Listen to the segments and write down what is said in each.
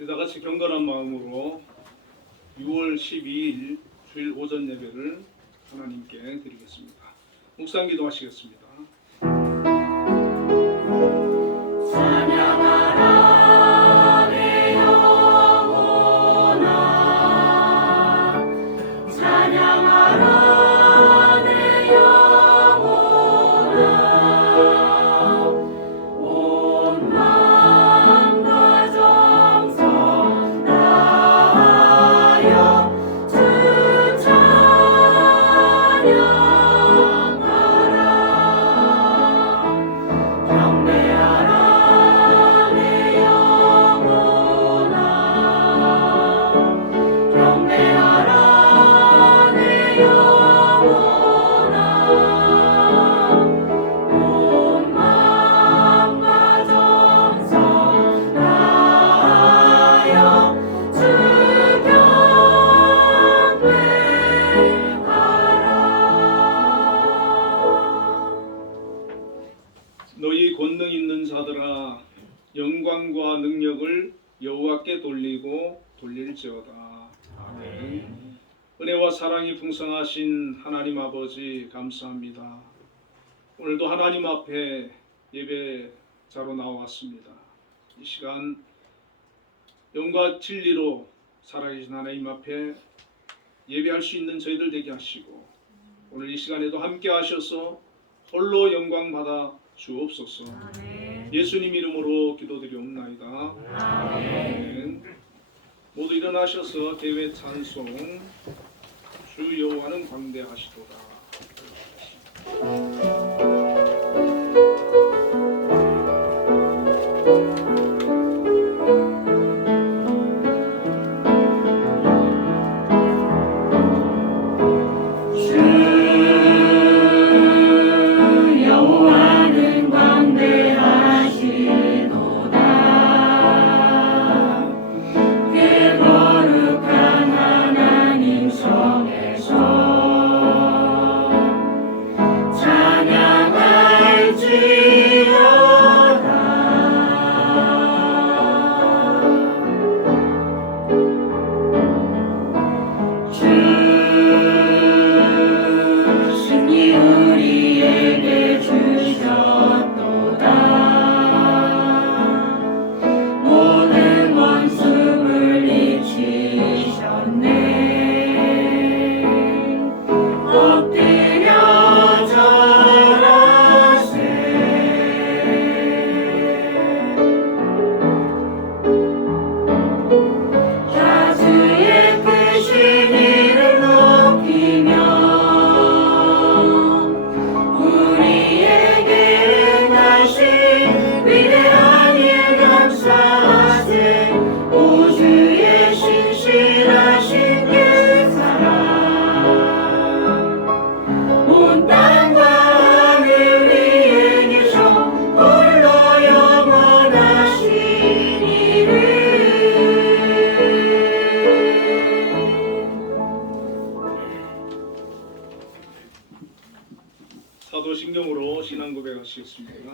우리 다 같이 경건한 마음으로 6월 12일 주일 오전 예배를 하나님께 드리겠습니다. 묵상 기도하시겠습니다. 너희 권능 있는 자들아 영광과 능력을 여호와께 돌리고 돌릴지어다. 아멘. 은혜와 사랑이 풍성하신 하나님 아버지 감사합니다. 오늘도 하나님 앞에 예배자로 나왔습니다. 이 시간 영과 진리로 살아계신 하나님 앞에 예배할 수 있는 저희들 되게 하시고 오늘 이 시간에도 함께 하셔서 홀로 영광 받아 주옵소서. 아멘. 예수님 이름으로 기도드리옵나이다. 아멘. 모두 일어나셔서 대회 찬송 주 여호와는 광대하시도다. 사도신경으로 신앙 고백하시겠습니다.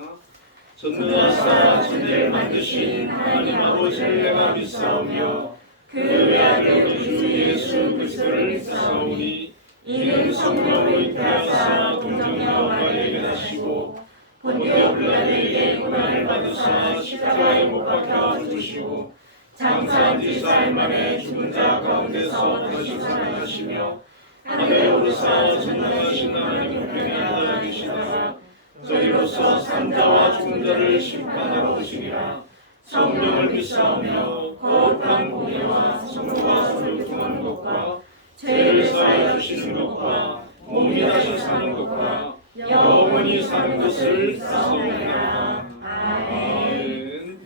전능하사 천지를 만드신 하나님 아버지를 내가 믿사오며 그 외아들 주 예수 그리스도를 믿사오니 이는 성령으로 잉태하사 동정녀 마리아에게 나시고 본디오 빌라도에게 고난을 받으사 십자가에 못 박혀 죽으시고 장사한 지 사흘 만에 죽은 자 가운데서 다시 살아나시며 하늘에 오르사 전능하신 하나님 우편에 앉아 계시다가 저희로서 산자와 죽은 자를 심판하러 오시리라. 성령을 믿사오며 거룩한 공예와 성부와 서를 통하는 것과 죄를 사하여 주시는 것과 몸이 다시 사는 것과 영원히 사는 것을 믿사옵나이다. 아멘.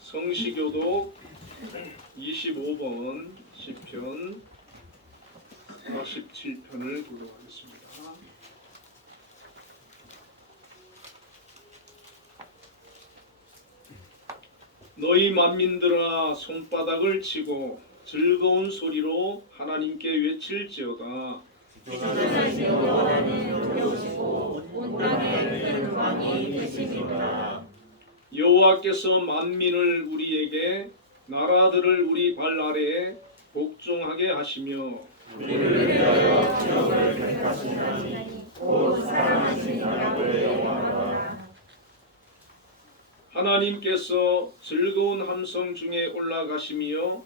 성시교독 25번 시편 47편을 교독하겠습니다. 너희 만민들아 손바닥을 치고 즐거운 소리로 하나님께 외칠지어다. 여호와께서 만민을 우리에게 나라들을 우리 발 아래에 복종하게 하시며 우리를 위하여 기업을 택하시나니 곧 사랑하신 야곱의 영광이라. 하나님께서 즐거운 함성 중에 올라가시며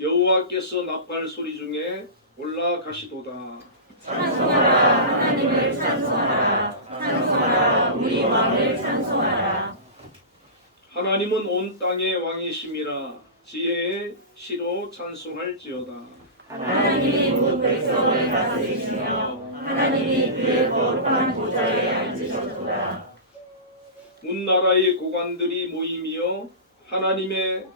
여호와께서 나팔 소리 중에 올라가시도다. 찬송하라 하나님을 찬송하라. 찬송하라 우리 왕을 찬송하라. 하나님은 온 땅의 왕이심이라. 지혜의 시로 찬송할지어다. 하나님이 온 백성을 다스리시며 하나님이 그의 거룩한 보좌에 앉으셨도다. 온 나라의 고관들이 모임이여 하나님의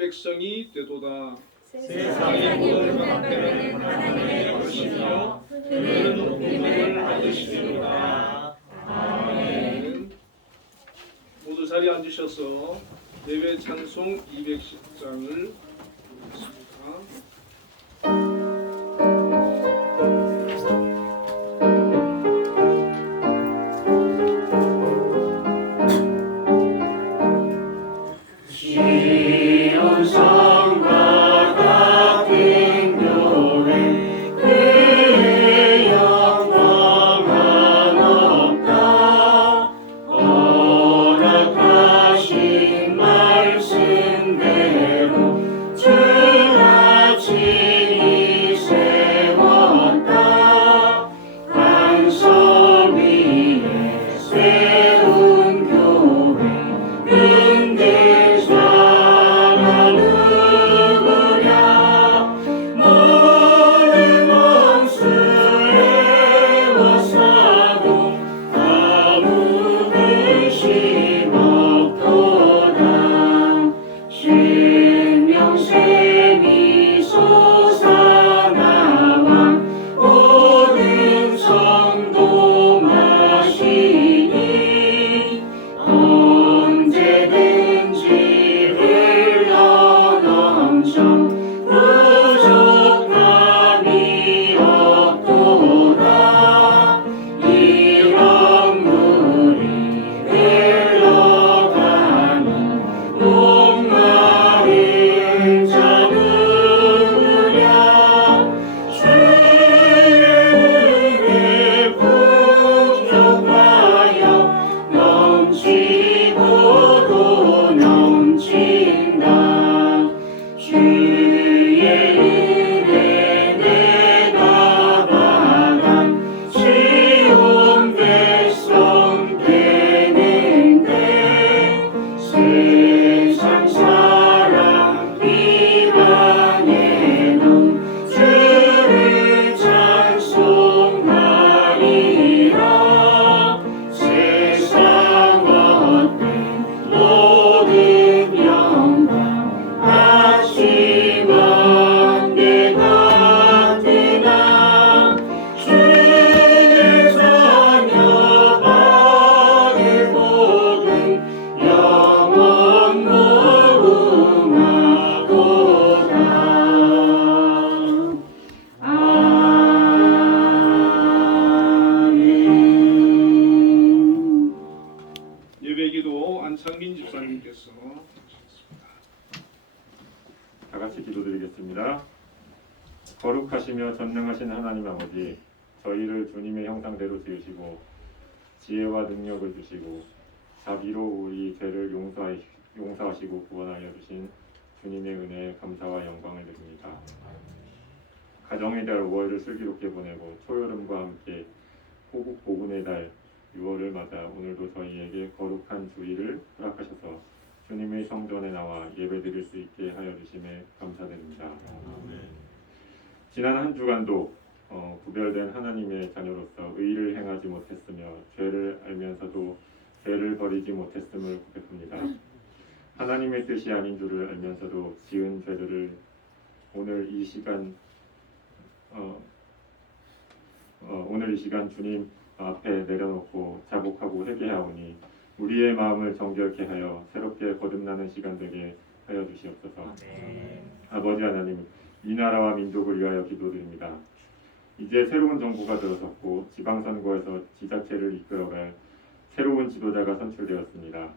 백성이 되도다. 세상의 모든 방패는 하나님의 것이며 그는 높임을 받으시리로다. 아멘. 모두 자리에 앉으셔서 예배 찬송 210장을 부르겠습니다. 예배기도 안창민 집사님께서 하시겠습니다. 다 같이 기도드리겠습니다. 거룩하시며 전능하신 하나님 아버지, 저희를 주님의 형상대로 지으시고 지혜와 능력을 주시고 자비로 우리 죄를 용서하시고 구원하여 주신 주님의 은혜에 감사와 영광을 드립니다. 가정의 달 5월을 슬기롭게 보내고 초여름과 함께 호국 복운의 달 6월을 맞아 오늘도 저희에게 거룩한 주일을 허락하셔서 주님의 성전에 나와 예배드릴 수 있게 하여 주심에 감사드립니다. 지난 한 주간도 구별된 하나님의 자녀로서 의를 행하지 못했으며 죄를 알면서도 죄를 버리지 못했음을 고백합니다. 하나님의 뜻이 아닌 줄을 알면서도 지은 죄들을 오늘 이 시간 주님 앞에 내려놓고 자복하고 회개하오니 우리의 마음을 정결케 하여 새롭게 거듭나는 시간 되게 하여 주시옵소서. 아버지 하나님, 이 나라와 민족을 위하여 기도드립니다. 이제 새로운 정부가 들어섰고 지방선거에서 지자체를 이끌어갈 새로운 지도자가 선출되었습니다.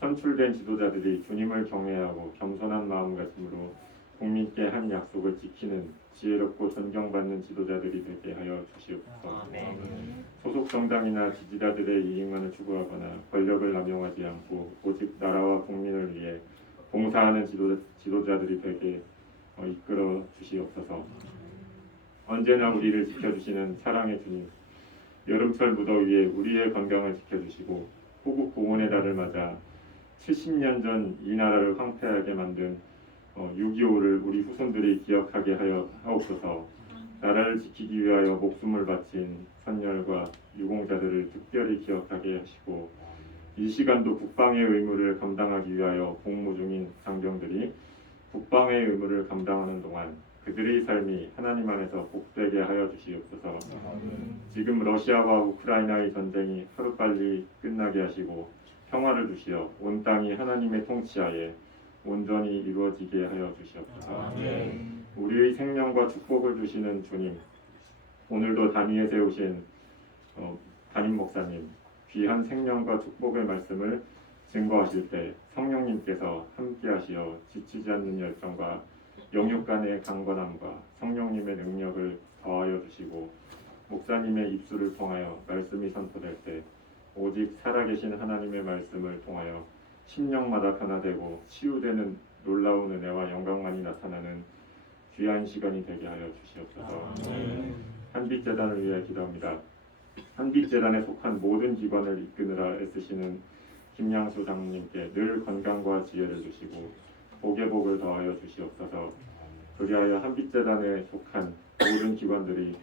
선출된 지도자들이 주님을 경외하고 겸손한 마음가짐으로 국민께 한 약속을 지키는 지혜롭고 존경받는 지도자들이 되게 하여 주시옵소서. 소속 정당이나 지지자들의 이익만을 추구하거나 권력을 남용하지 않고 오직 나라와 국민을 위해 봉사하는 지도자들이 되게 이끌어 주시옵소서. 언제나 우리를 지켜주시는 사랑의 주님, 여름철 무더위에 우리의 건강을 지켜주시고 호국 공원의 달을 맞아 70년 전 이 나라를 황폐하게 만든 6.25를 우리 후손들이 기억하게 하옵소서. 나라를 지키기 위하여 목숨을 바친 선열과 유공자들을 특별히 기억하게 하시고 이 시간도 국방의 의무를 감당하기 위하여 복무 중인 장병들이 국방의 의무를 감당하는 동안 그들의 삶이 하나님 안에서 복되게 하여 주시옵소서. 지금 러시아와 우크라이나의 전쟁이 하루빨리 끝나게 하시고 평화를 주시어 온 땅이 하나님의 통치하에 온전히 이루어지게 하여 주시옵소서. 우리의 생명과 축복을 주시는 주님, 오늘도 단위에 세우신 담임 목사님 귀한 생명과 축복의 말씀을 증거하실 때 성령님께서 함께하시어 지치지 않는 열정과 영육 간의 강건함과 성령님의 능력을 더하여 주시고 목사님의 입술을 통하여 말씀이 선포될 때 오직 살아계신 하나님의 말씀을 통하여 심령마다 변화되고 치유되는 놀라운 은혜와 영광만이 나타나는 귀한 시간이 되게 하여 주시옵소서. 한빛재단을 위해 기도합니다. 한빛재단에 속한 모든 기관을 이끄느라 애쓰시는 김양수 장로님께 늘 건강과 지혜를 주시고 복의 복을 더하여 주시옵소서. 그리하여 한빛재단에 속한 모든 기관들이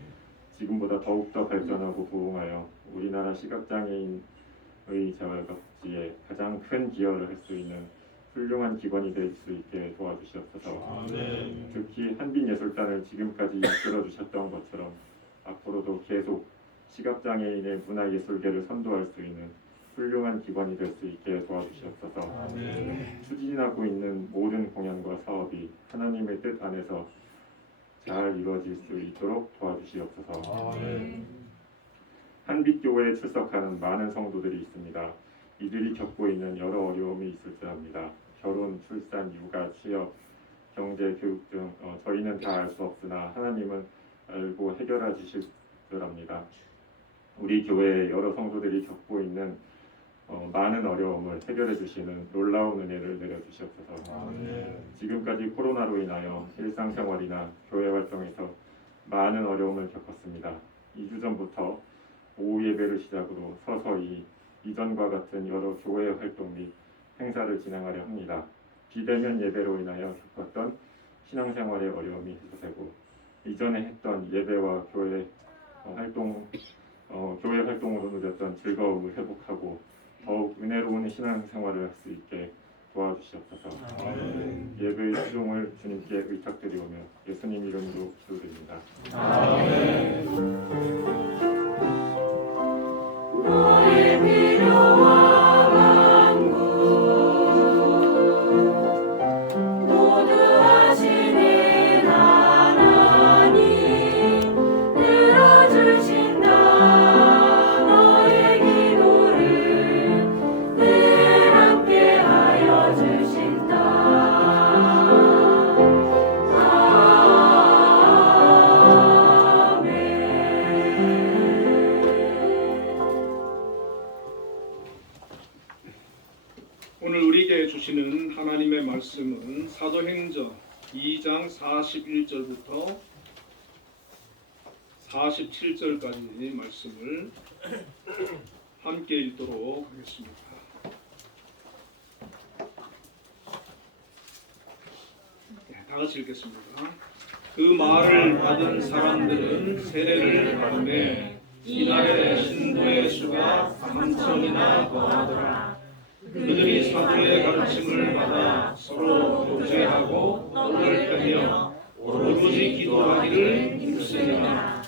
지금보다 더욱더 발전하고 부흥하여 우리나라 시각장애인의 재활복지에 가장 큰 기여를 할 수 있는 훌륭한 기관이 될 수 있게 도와주시옵소서. 특히 한빛예술단을 지금까지 이끌어 주셨던 것처럼 앞으로도 계속 시각장애인의 문화예술계를 선도할 수 있는 훌륭한 기관이 될 수 있게 도와주시옵소서. 추진하고 있는 모든 공연과 사업이 하나님의 뜻 안에서 잘 이루어질 수 있도록 도와주시옵소서. 한빛교회에 출석하는 많은 성도들이 있습니다. 이들이 겪고 있는 여러 어려움이 있을 줄 압니다. 결혼, 출산, 육아, 취업, 경제, 교육 등 저희는 다 알 수 없으나 하나님은 알고 해결해 주실 줄 압니다. 우리 교회의 여러 성도들이 겪고 있는 많은 어려움을 해결해 주시는 놀라운 은혜를 내려주시옵소서. 지금까지 코로나로 인하여 일상생활이나 교회 활동에서 많은 어려움을 겪었습니다. 2주 전부터 오후 예배를 시작으로 서서히 이전과 같은 여러 교회 활동 및 행사를 진행하려 합니다. 비대면 예배로 인하여 겪었던 신앙생활의 어려움이 해소되고 이전에 했던 예배와 교회 활동으로 누렸던 즐거움을 회복하고 더욱 은혜로운 신앙생활을 할 수 있게 도와주시옵소서. 예배의 수종을 주님께 의탁드리오며 예수님 이름으로 기도드립니다. 너의 필요와 간구 모두 아시는 하나님 들어주신다. 너의 기도를 늘 함께하여 주신다. 아멘. 오늘 우리에게 주시는 하나님의 말씀은 사도행전 2장 41절부터 47절까지 말씀을 함께 읽도록 하겠습니다. 다 같이 읽겠습니다. 그 말을 받은 사람들은 세례를 받음에 이날의 신도의 수가 3,000이나 더하더라. 그들이 사도의 가르침을 받아 서로 교제하고 떡을 빼며 오로지 기도하기를 힘쓰니라.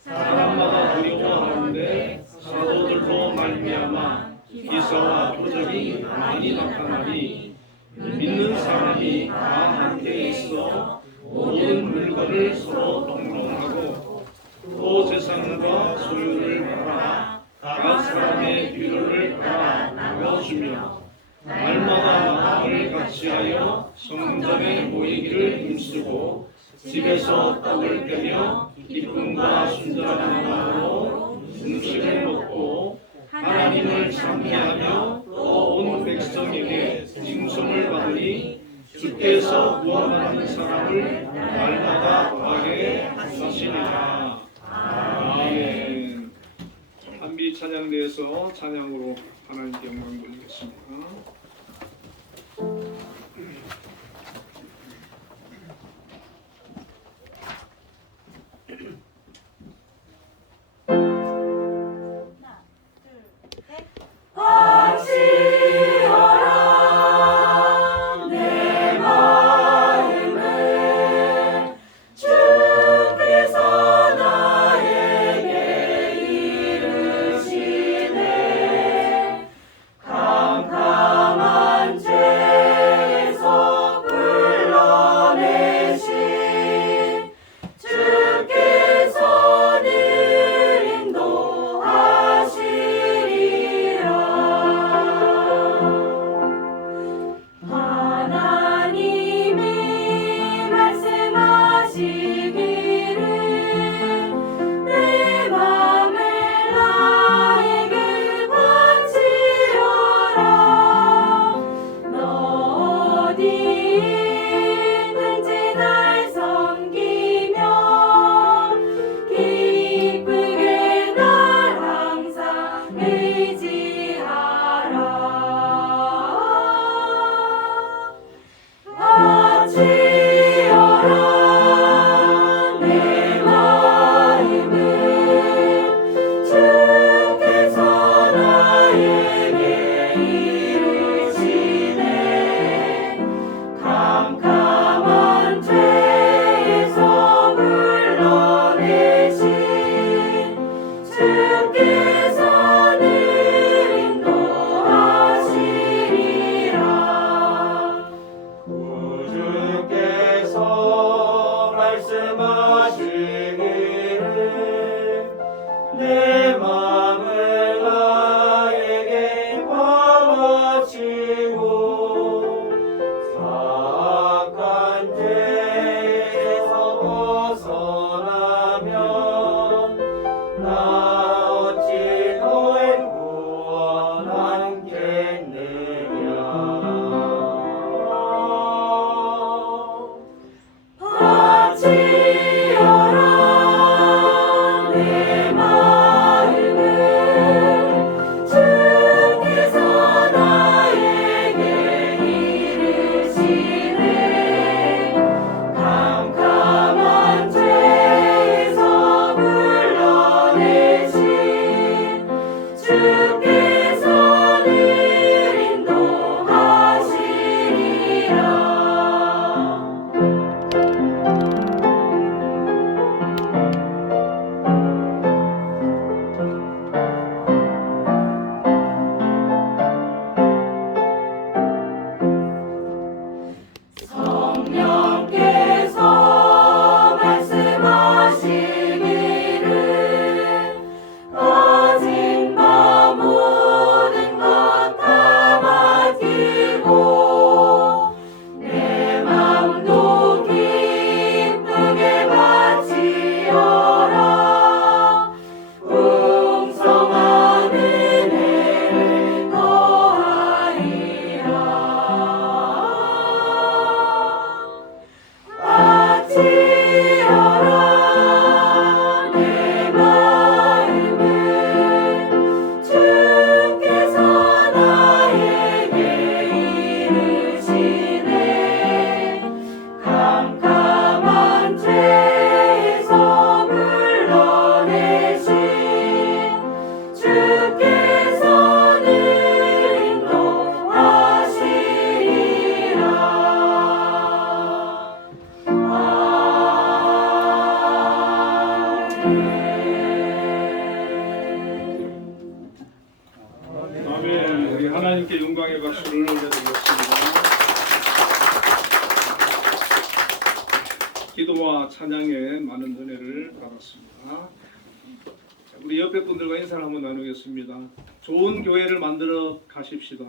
사람마다 두려워하는데 사도들로 말미암아 기사와 표적이 많이 나타나니 믿는 사람이 다 함께 있어 모든 물건을 서로 동동하고 또 재산과 소유를 팔아 각 사람의 필요를 따라 나눠주며 집에서 떡을 떼며 기쁨과 순전한 마음으로 음식을 먹고 하나님을 찬미하며 또 온 백성에게 징송을 받으니 주께서 구원하는 사람을 날마다 더하게 하시리라. 아멘. 한비 찬양대에서 찬양으로 하나님께 영광 돌리겠습니다. 바치어라 내 마음을 주께서 나에게 이르시네 캄캄한 죄에서 불러내신 주께서 늘 인도하시리라. 하나님이 말씀하시기를 내 맘을 나에게 바치어라. 너 어디 있는지 날 섬기며 기쁘게 날 항상 의지하라. 바치어라 내 마음을 주께서 나에게 이르시네 캄캄한 죄에서 불러내신 주께서 늘 인도하시리라. 구주께서 말씀하시기를 내 맘을 나에게 바치고 사악한 죄에서 벗어나면 나 어찌 너의 구원하겠느냐. 바치어라 내 마음을 주께서 나에게 이르시네 캄캄한 죄에서 불러내신 주께서 늘 인도하시리라. 성령께서 말씀하시기를 가진 바 모든 것 다 맡기고 내 맘도 기쁘게 바치어라. 풍성한 은혜를 더하리라. 바치어라 내 마음을 주께서 나에게 이르시네 캄캄한 죄에서 불러내신 주께서 늘 인도하시리라. 아멘. 우리 하나님께 영광의 박수를 올려드리겠습니다. 기도와 찬양에 많은 은혜를 받았습니다. 자, 우리 옆에 분들과 인사를 한번 나누겠습니다. 좋은 교회를 만들어 가십시다.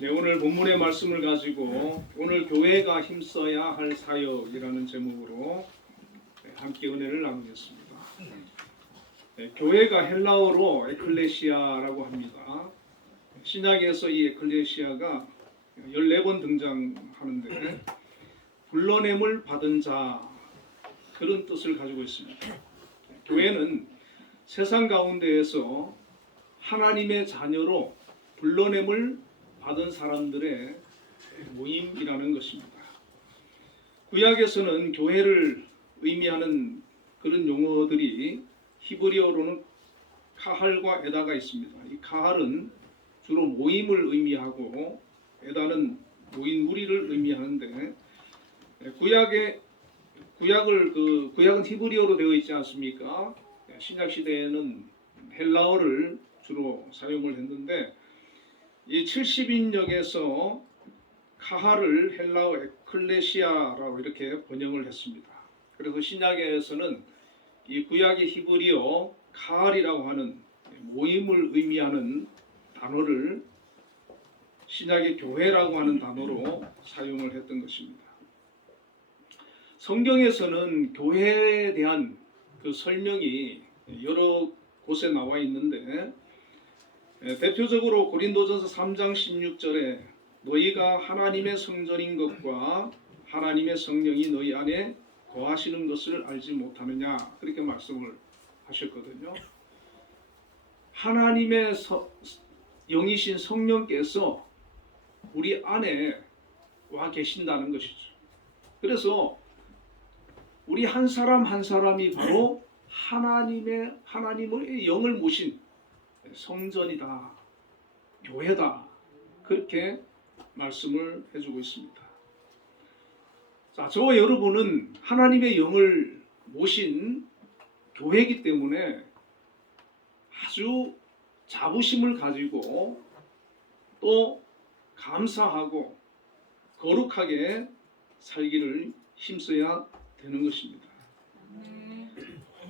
네, 오늘 본문의 말씀을 가지고 오늘 교회가 힘써야 할 사역이라는 제목으로 함께 은혜를 나누겠습니다. 네, 교회가 헬라어로 에클레시아라고 합니다. 신약에서 이 에클레시아가 14번 등장하는데 불러냄을 받은 자 그런 뜻을 가지고 있습니다. 교회는 세상 가운데에서 하나님의 자녀로 불러냄을 받은 사람들의 모임이라는 것입니다. 구약에서는 교회를 의미하는 그런 용어들이 히브리어로는 카할과 에다가 있습니다. 이 카할은 주로 모임을 의미하고 에다는 모인 무리를 의미하는데 구약은 히브리어로 되어 있지 않습니까? 신약 시대에는 헬라어를 주로 사용을 했는데 이 70인역에서 카할을 헬라어 에클레시아라고 이렇게 번역을 했습니다. 그래서 신약에서는 이 구약의 히브리어 카할이라고 하는 모임을 의미하는 단어를 신약의 교회라고 하는 단어로 사용을 했던 것입니다. 성경에서는 교회에 대한 그 설명이 여러 곳에 나와 있는데 대표적으로 고린도전서 3장 16절에 너희가 하나님의 성전인 것과 하나님의 성령이 너희 안에 거하시는 것을 알지 못하느냐 그렇게 말씀을 하셨거든요. 하나님의 영이신 성령께서 우리 안에 와 계신다는 것이죠. 그래서 우리 한 사람 한 사람이 바로 하나님의 영을 모신 성전이다, 교회다 그렇게 말씀을 해주고 있습니다. 자, 저와 여러분은 하나님의 영을 모신 교회이기 때문에 아주 자부심을 가지고 또 감사하고 거룩하게 살기를 힘써야 되는 것입니다.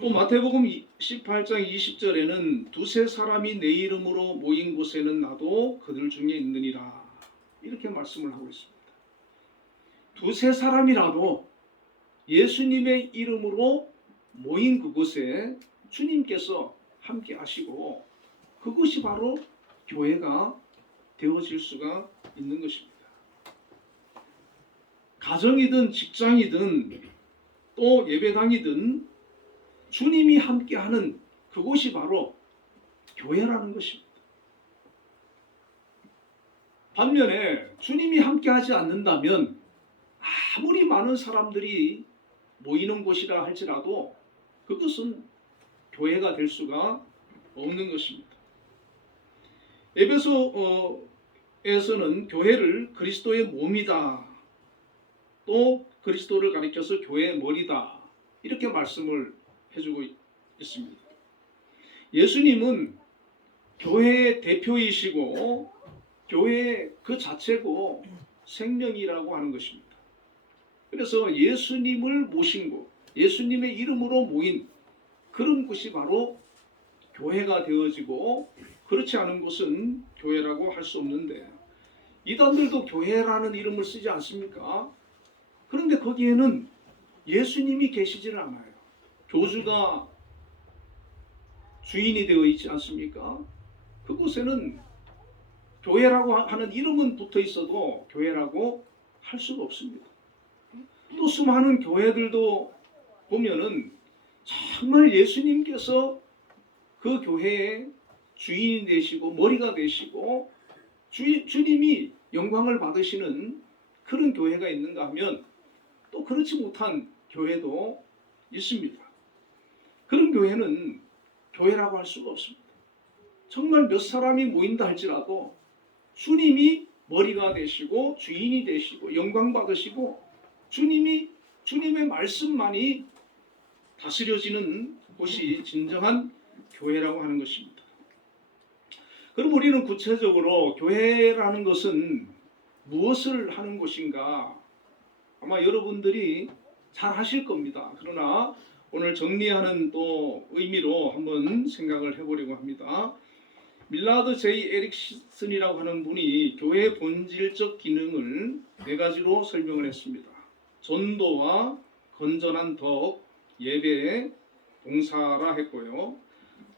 또 마태복음 18장 20절에는 두세 사람이 내 이름으로 모인 곳에는 나도 그들 중에 있느니라 이렇게 말씀을 하고 있습니다. 두세 사람이라도 예수님의 이름으로 모인 그곳에 주님께서 함께 하시고 그것이 바로 교회가 되어질 수가 있는 것입니다. 가정이든 직장이든 또 예배당이든 주님이 함께하는 그곳이 바로 교회라는 것입니다. 반면에 주님이 함께하지 않는다면 아무리 많은 사람들이 모이는 곳이라 할지라도 그것은 교회가 될 수가 없는 것입니다. 에베소에서는 교회를 그리스도의 몸이다. 또 그리스도를 가리켜서 교회의 머리다. 이렇게 말씀을 해주고 있습니다. 예수님은 교회의 대표이시고 교회 그 자체고 생명이라고 하는 것입니다. 그래서 예수님을 모신 곳, 예수님의 이름으로 모인 그런 곳이 바로 교회가 되어지고 그렇지 않은 곳은 교회라고 할 수 없는데 이단들도 교회라는 이름을 쓰지 않습니까? 그런데 거기에는 예수님이 계시지를 않아요. 교주가 주인이 되어 있지 않습니까? 그곳에는 교회라고 하는 이름은 붙어 있어도 교회라고 할 수가 없습니다. 또 수많은 교회들도 보면은 정말 예수님께서 그 교회의 주인이 되시고 머리가 되시고 주님이 영광을 받으시는 그런 교회가 있는가 하면 또 그렇지 못한 교회도 있습니다. 그런 교회는 교회라고 할 수가 없습니다. 정말 몇 사람이 모인다 할지라도 주님이 머리가 되시고 주인이 되시고 영광 받으시고 주님의 말씀만이 다스려지는 곳이 진정한 교회라고 하는 것입니다. 그럼 우리는 구체적으로 교회라는 것은 무엇을 하는 곳인가? 아마 여러분들이 잘 하실 겁니다. 그러나 오늘 정리하는 또 의미로 한번 생각을 해보려고 합니다. 밀라드 제이 에릭슨이라고 하는 분이 교회의 본질적 기능을 네 가지로 설명을 했습니다. 전도와 건전한 덕, 예배, 봉사라 했고요.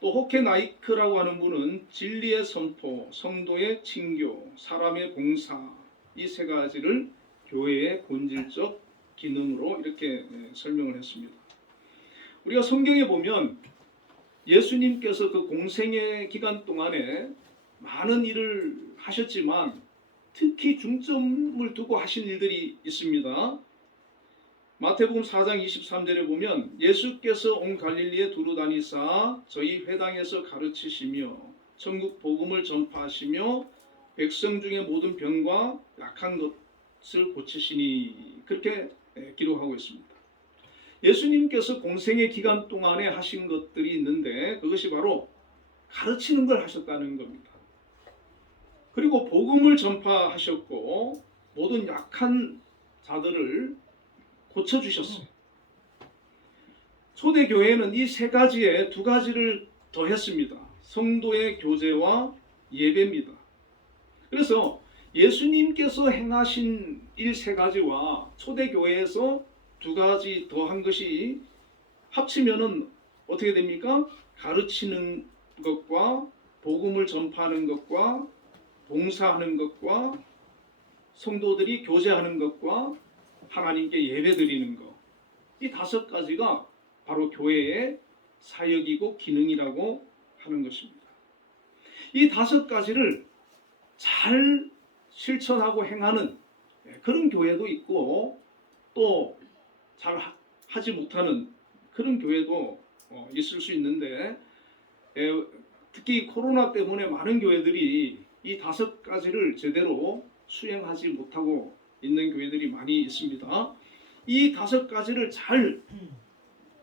또 호케 나이크라고 하는 분은 진리의 선포, 성도의 친교, 사람의 봉사, 이 세 가지를 교회의 본질적 기능으로 이렇게 설명을 했습니다. 우리가 성경에 보면 예수님께서 그 공생의 기간 동안에 많은 일을 하셨지만 특히 중점을 두고 하신 일들이 있습니다. 마태복음 4장 23절에 보면 예수께서 온 갈릴리에 두루 다니사 저희 회당에서 가르치시며 천국 복음을 전파하시며 백성 중의 모든 병과 약한 것을 고치시니, 그렇게 기록하고 있습니다. 예수님께서 공생의 기간 동안에 하신 것들이 있는데 그것이 바로 가르치는 걸 하셨다는 겁니다. 그리고 복음을 전파하셨고 모든 약한 자들을 고쳐주셨어요. 초대교회는 이 세 가지에 두 가지를 더했습니다. 성도의 교제와 예배입니다. 그래서 예수님께서 행하신 일 세 가지와 초대교회에서 두 가지 더한 것이 합치면은 어떻게 됩니까? 가르치는 것과 복음을 전파하는 것과 봉사하는 것과 성도들이 교제하는 것과 하나님께 예배드리는 것, 이 다섯 가지가 바로 교회의 사역이고 기능이라고 하는 것입니다. 이 다섯 가지를 잘 실천하고 행하는 그런 교회도 있고 또 잘 하지 못하는 그런 교회도 있을 수 있는데, 특히 코로나 때문에 많은 교회들이 이 다섯 가지를 제대로 수행하지 못하고 있는 교회들이 많이 있습니다. 이 다섯 가지를 잘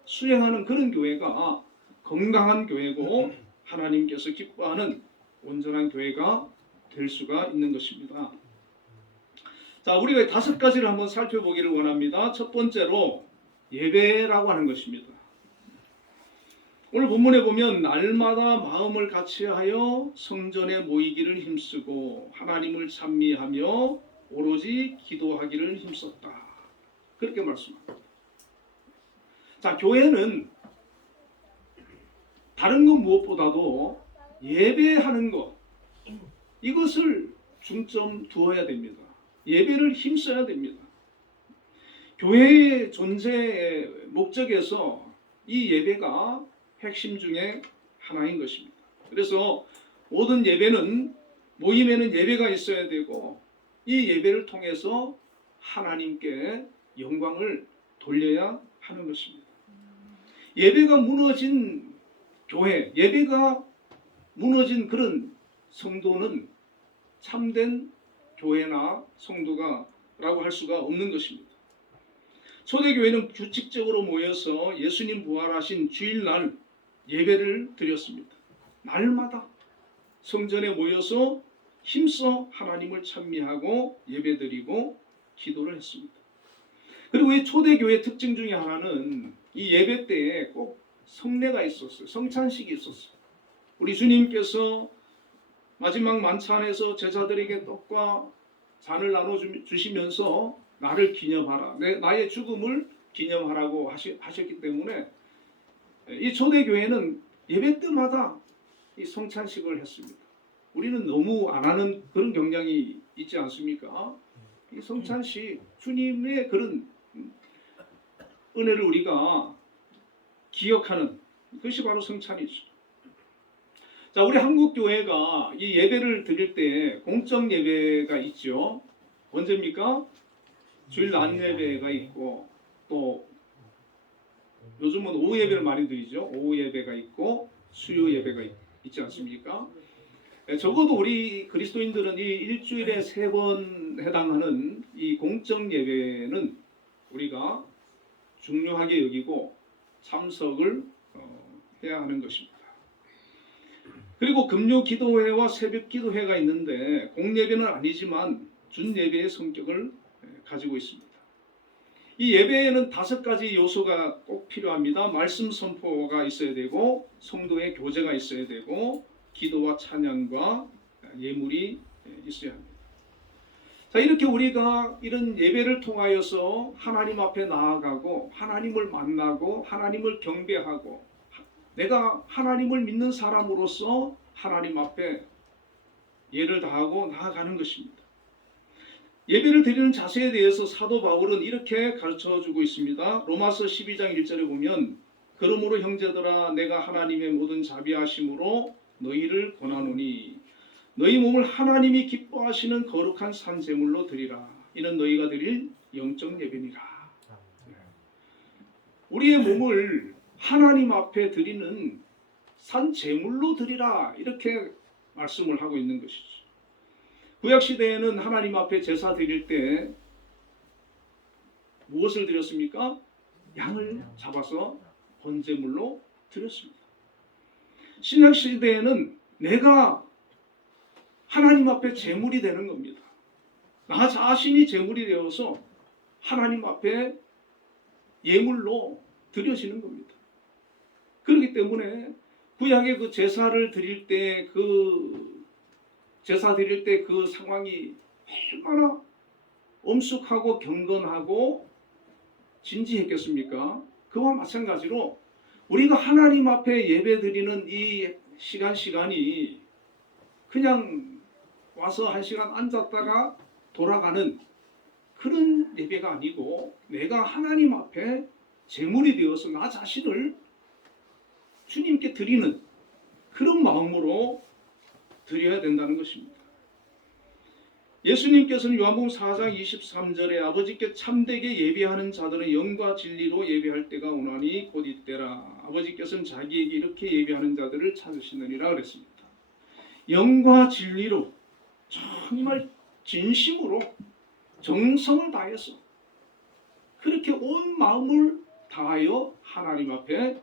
수행하는 그런 교회가 건강한 교회고 하나님께서 기뻐하는 온전한 교회가 될 수가 있는 것입니다. 자, 우리가 다섯 가지를 한번 살펴보기를 원합니다. 첫 번째로 예배라고 하는 것입니다. 오늘 본문에 보면 날마다 마음을 같이하여 성전에 모이기를 힘쓰고 하나님을 찬미하며 오로지 기도하기를 힘썼다, 그렇게 말씀합니다. 자, 교회는 다른 것 무엇보다도 예배하는 것, 이것을 중점 두어야 됩니다. 예배를 힘써야 됩니다. 교회의 존재의 목적에서 이 예배가 핵심 중에 하나인 것입니다. 그래서 모든 예배는, 모임에는 예배가 있어야 되고 이 예배를 통해서 하나님께 영광을 돌려야 하는 것입니다. 예배가 무너진 교회, 예배가 무너진 그런 성도는 참된 교회나 성도가 라고 할 수가 없는 것입니다. 초대교회는 규칙적으로 모여서 예수님 부활하신 주일날 예배를 드렸습니다. 날마다 성전에 모여서 힘써 하나님을 찬미하고 예배드리고 기도를 했습니다. 그리고 이 초대교회 특징 중에 하나는 이 예배 때에 꼭 성례가 있었어요. 성찬식이 있었어요. 우리 주님께서 마지막 만찬에서 제자들에게 떡과 잔을 나눠주시면서 나를 기념하라, 나의 죽음을 기념하라고 하셨기 때문에 이 초대교회는 예배 때마다 이 성찬식을 했습니다. 우리는 너무 안 하는 그런 경향이 있지 않습니까? 이 성찬식, 주님의 그런 은혜를 우리가 기억하는 것이 바로 성찬이죠. 자, 우리 한국 교회가 이 예배를 드릴 때 공적 예배가 있죠. 언제입니까? 주일 낮 예배가 있고, 또 요즘은 오후 예배를 많이 드리죠. 오후 예배가 있고 수요 예배가 있지 않습니까? 적어도 우리 그리스도인들은 이 일주일에 3번 해당하는 이 공적 예배는 우리가 중요하게 여기고 참석을 해야 하는 것입니다. 그리고 금요 기도회와 새벽 기도회가 있는데 공예배는 아니지만 준예배의 성격을 가지고 있습니다. 이 예배에는 5가지 요소가 꼭 필요합니다. 말씀 선포가 있어야 되고, 성도의 교제가 있어야 되고, 기도와 찬양과 예물이 있어야 합니다. 자, 이렇게 우리가 이런 예배를 통하여서 하나님 앞에 나아가고 하나님을 만나고 하나님을 경배하고 내가 하나님을 믿는 사람으로서 하나님 앞에 예를 다하고 나아가는 것입니다. 예배를 드리는 자세에 대해서 사도 바울은 이렇게 가르쳐주고 있습니다. 로마서 12장 1절에 보면 그러므로 형제들아 내가 하나님의 모든 자비하심으로 너희를 권하노니 너희 몸을 하나님이 기뻐하시는 거룩한 산 제물로 드리라. 이는 너희가 드릴 영적 예배니라. 우리의 몸을 하나님 앞에 드리는 산 제물로 드리라. 이렇게 말씀을 하고 있는 것이죠. 구약 시대에는 하나님 앞에 제사 드릴 때 무엇을 드렸습니까? 양을 잡아서 번제물로 드렸습니다. 신약 시대에는 내가 하나님 앞에 제물이 되는 겁니다. 나 자신이 제물이 되어서 하나님 앞에 예물로 드려지는 겁니다. 그렇기 때문에 구약의 그 제사를 드릴 때 그 상황이 얼마나 엄숙하고 경건하고 진지했겠습니까? 그와 마찬가지로 우리가 하나님 앞에 예배 드리는 이 시간이 그냥 와서 한 시간 앉았다가 돌아가는 그런 예배가 아니고 내가 하나님 앞에 제물이 되어서 나 자신을 주님께 드리는 그런 마음으로 드려야 된다는 것입니다. 예수님께서는 요한복음 4장 23절에 아버지께 참되게 예배하는 자들은 영과 진리로 예배할 때가 오나니 곧 이때라. 아버지께서는 자기에게 이렇게 예배하는 자들을 찾으시느니라 그랬습니다. 영과 진리로 정말 진심으로 정성을 다해서 그렇게 온 마음을 다하여 하나님 앞에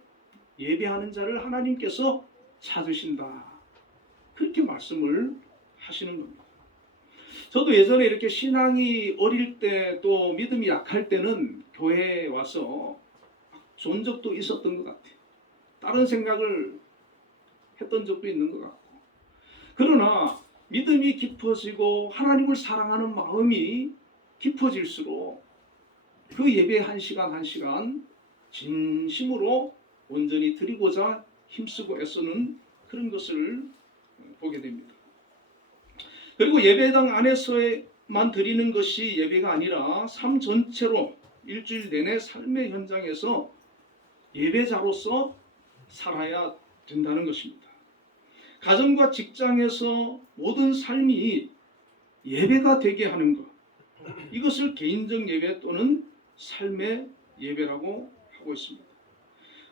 예배하는 자를 하나님께서 찾으신다. 그렇게 말씀을 하시는 겁니다. 저도 예전에 이렇게 신앙이 어릴 때 또 믿음이 약할 때는 교회에 와서 좋은 적도 있었던 것 같아요. 다른 생각을 했던 적도 있는 것 같고. 그러나 믿음이 깊어지고 하나님을 사랑하는 마음이 깊어질수록 그 예배 한 시간 한 시간 진심으로 온전히 드리고자 힘쓰고 애쓰는 그런 것을 보게 됩니다. 그리고 예배당 안에서만 드리는 것이 예배가 아니라 삶 전체로 일주일 내내 삶의 현장에서 예배자로서 살아야 된다는 것입니다. 가정과 직장에서 모든 삶이 예배가 되게 하는 것, 이것을 개인적 예배 또는 삶의 예배라고 하고 있습니다.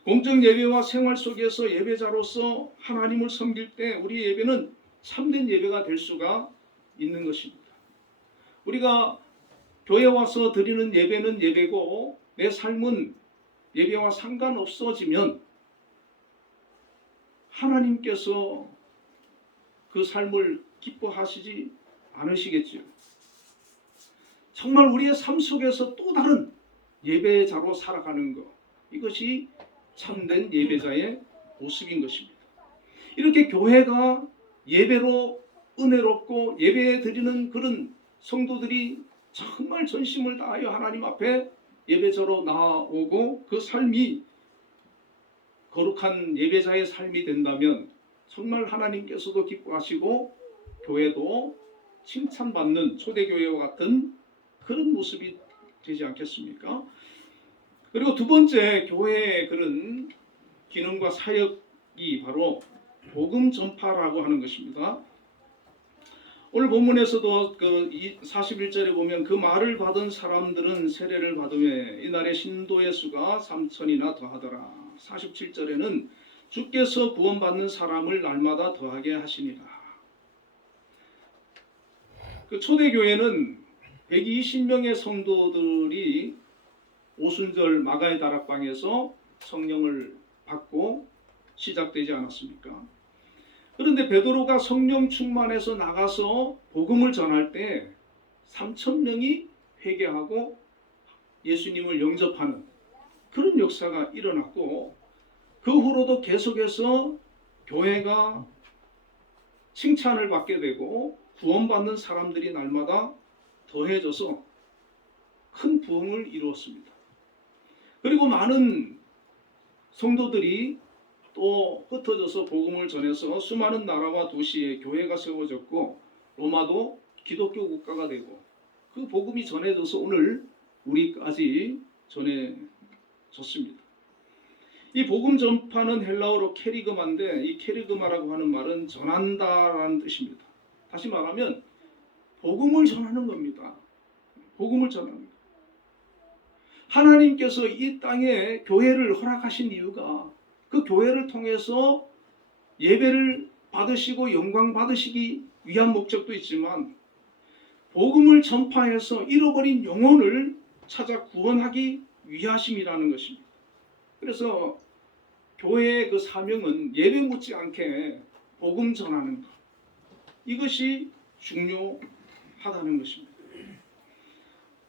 공적 예배와 생활 속에서 예배자로서 하나님을 섬길 때 우리 예배는 참된 예배가 될 수가 있는 것입니다. 우리가 교회 와서 드리는 예배는 예배고 내 삶은 예배와 상관없어지면 하나님께서 그 삶을 기뻐하시지 않으시겠지요. 정말 우리의 삶 속에서 또 다른 예배자로 살아가는 것, 이것이 참된 예배자의 모습인 것입니다. 이렇게 교회가 예배로 은혜롭고 예배 드리는 그런 성도들이 정말 전심을 다하여 하나님 앞에 예배자로 나아오고 그 삶이 거룩한 예배자의 삶이 된다면 정말 하나님께서도 기뻐하시고 교회도 칭찬받는 초대교회와 같은 그런 모습이 되지 않겠습니까? 그리고 두 번째 교회의 그런 기능과 사역이 바로 복음 전파라고 하는 것입니다. 오늘 본문에서도 그 41절에 보면 그 말을 받은 사람들은 세례를 받으며 이날에 신도의 수가 3,000이나 더하더라. 47절에는 주께서 구원받는 사람을 날마다 더하게 하시니라. 그 초대교회는 120명의 성도들이 오순절 마가의 다락방에서 성령을 받고 시작되지 않았습니까? 그런데 베드로가 성령 충만해서 나가서 복음을 전할 때 3,000명이 회개하고 예수님을 영접하는 그런 역사가 일어났고 그 후로도 계속해서 교회가 칭찬을 받게 되고 구원받는 사람들이 날마다 더해져서 큰 부흥을 이루었습니다. 그리고 많은 성도들이 또 흩어져서 복음을 전해서 수많은 나라와 도시에 교회가 세워졌고 로마도 기독교 국가가 되고 그 복음이 전해져서 오늘 우리까지 전해졌습니다. 이 복음 전파는 헬라어로 케리그마인데 이 케리그마라고 하는 말은 전한다라는 뜻입니다. 다시 말하면 복음을 전하는 겁니다. 복음을 전하는 것. 하나님께서 이 땅에 교회를 허락하신 이유가 그 교회를 통해서 예배를 받으시고 영광 받으시기 위한 목적도 있지만 복음을 전파해서 잃어버린 영혼을 찾아 구원하기 위하심이라는 것입니다. 그래서 교회의 그 사명은 예배 묻지 않게 복음 전하는 것. 이것이 중요하다는 것입니다.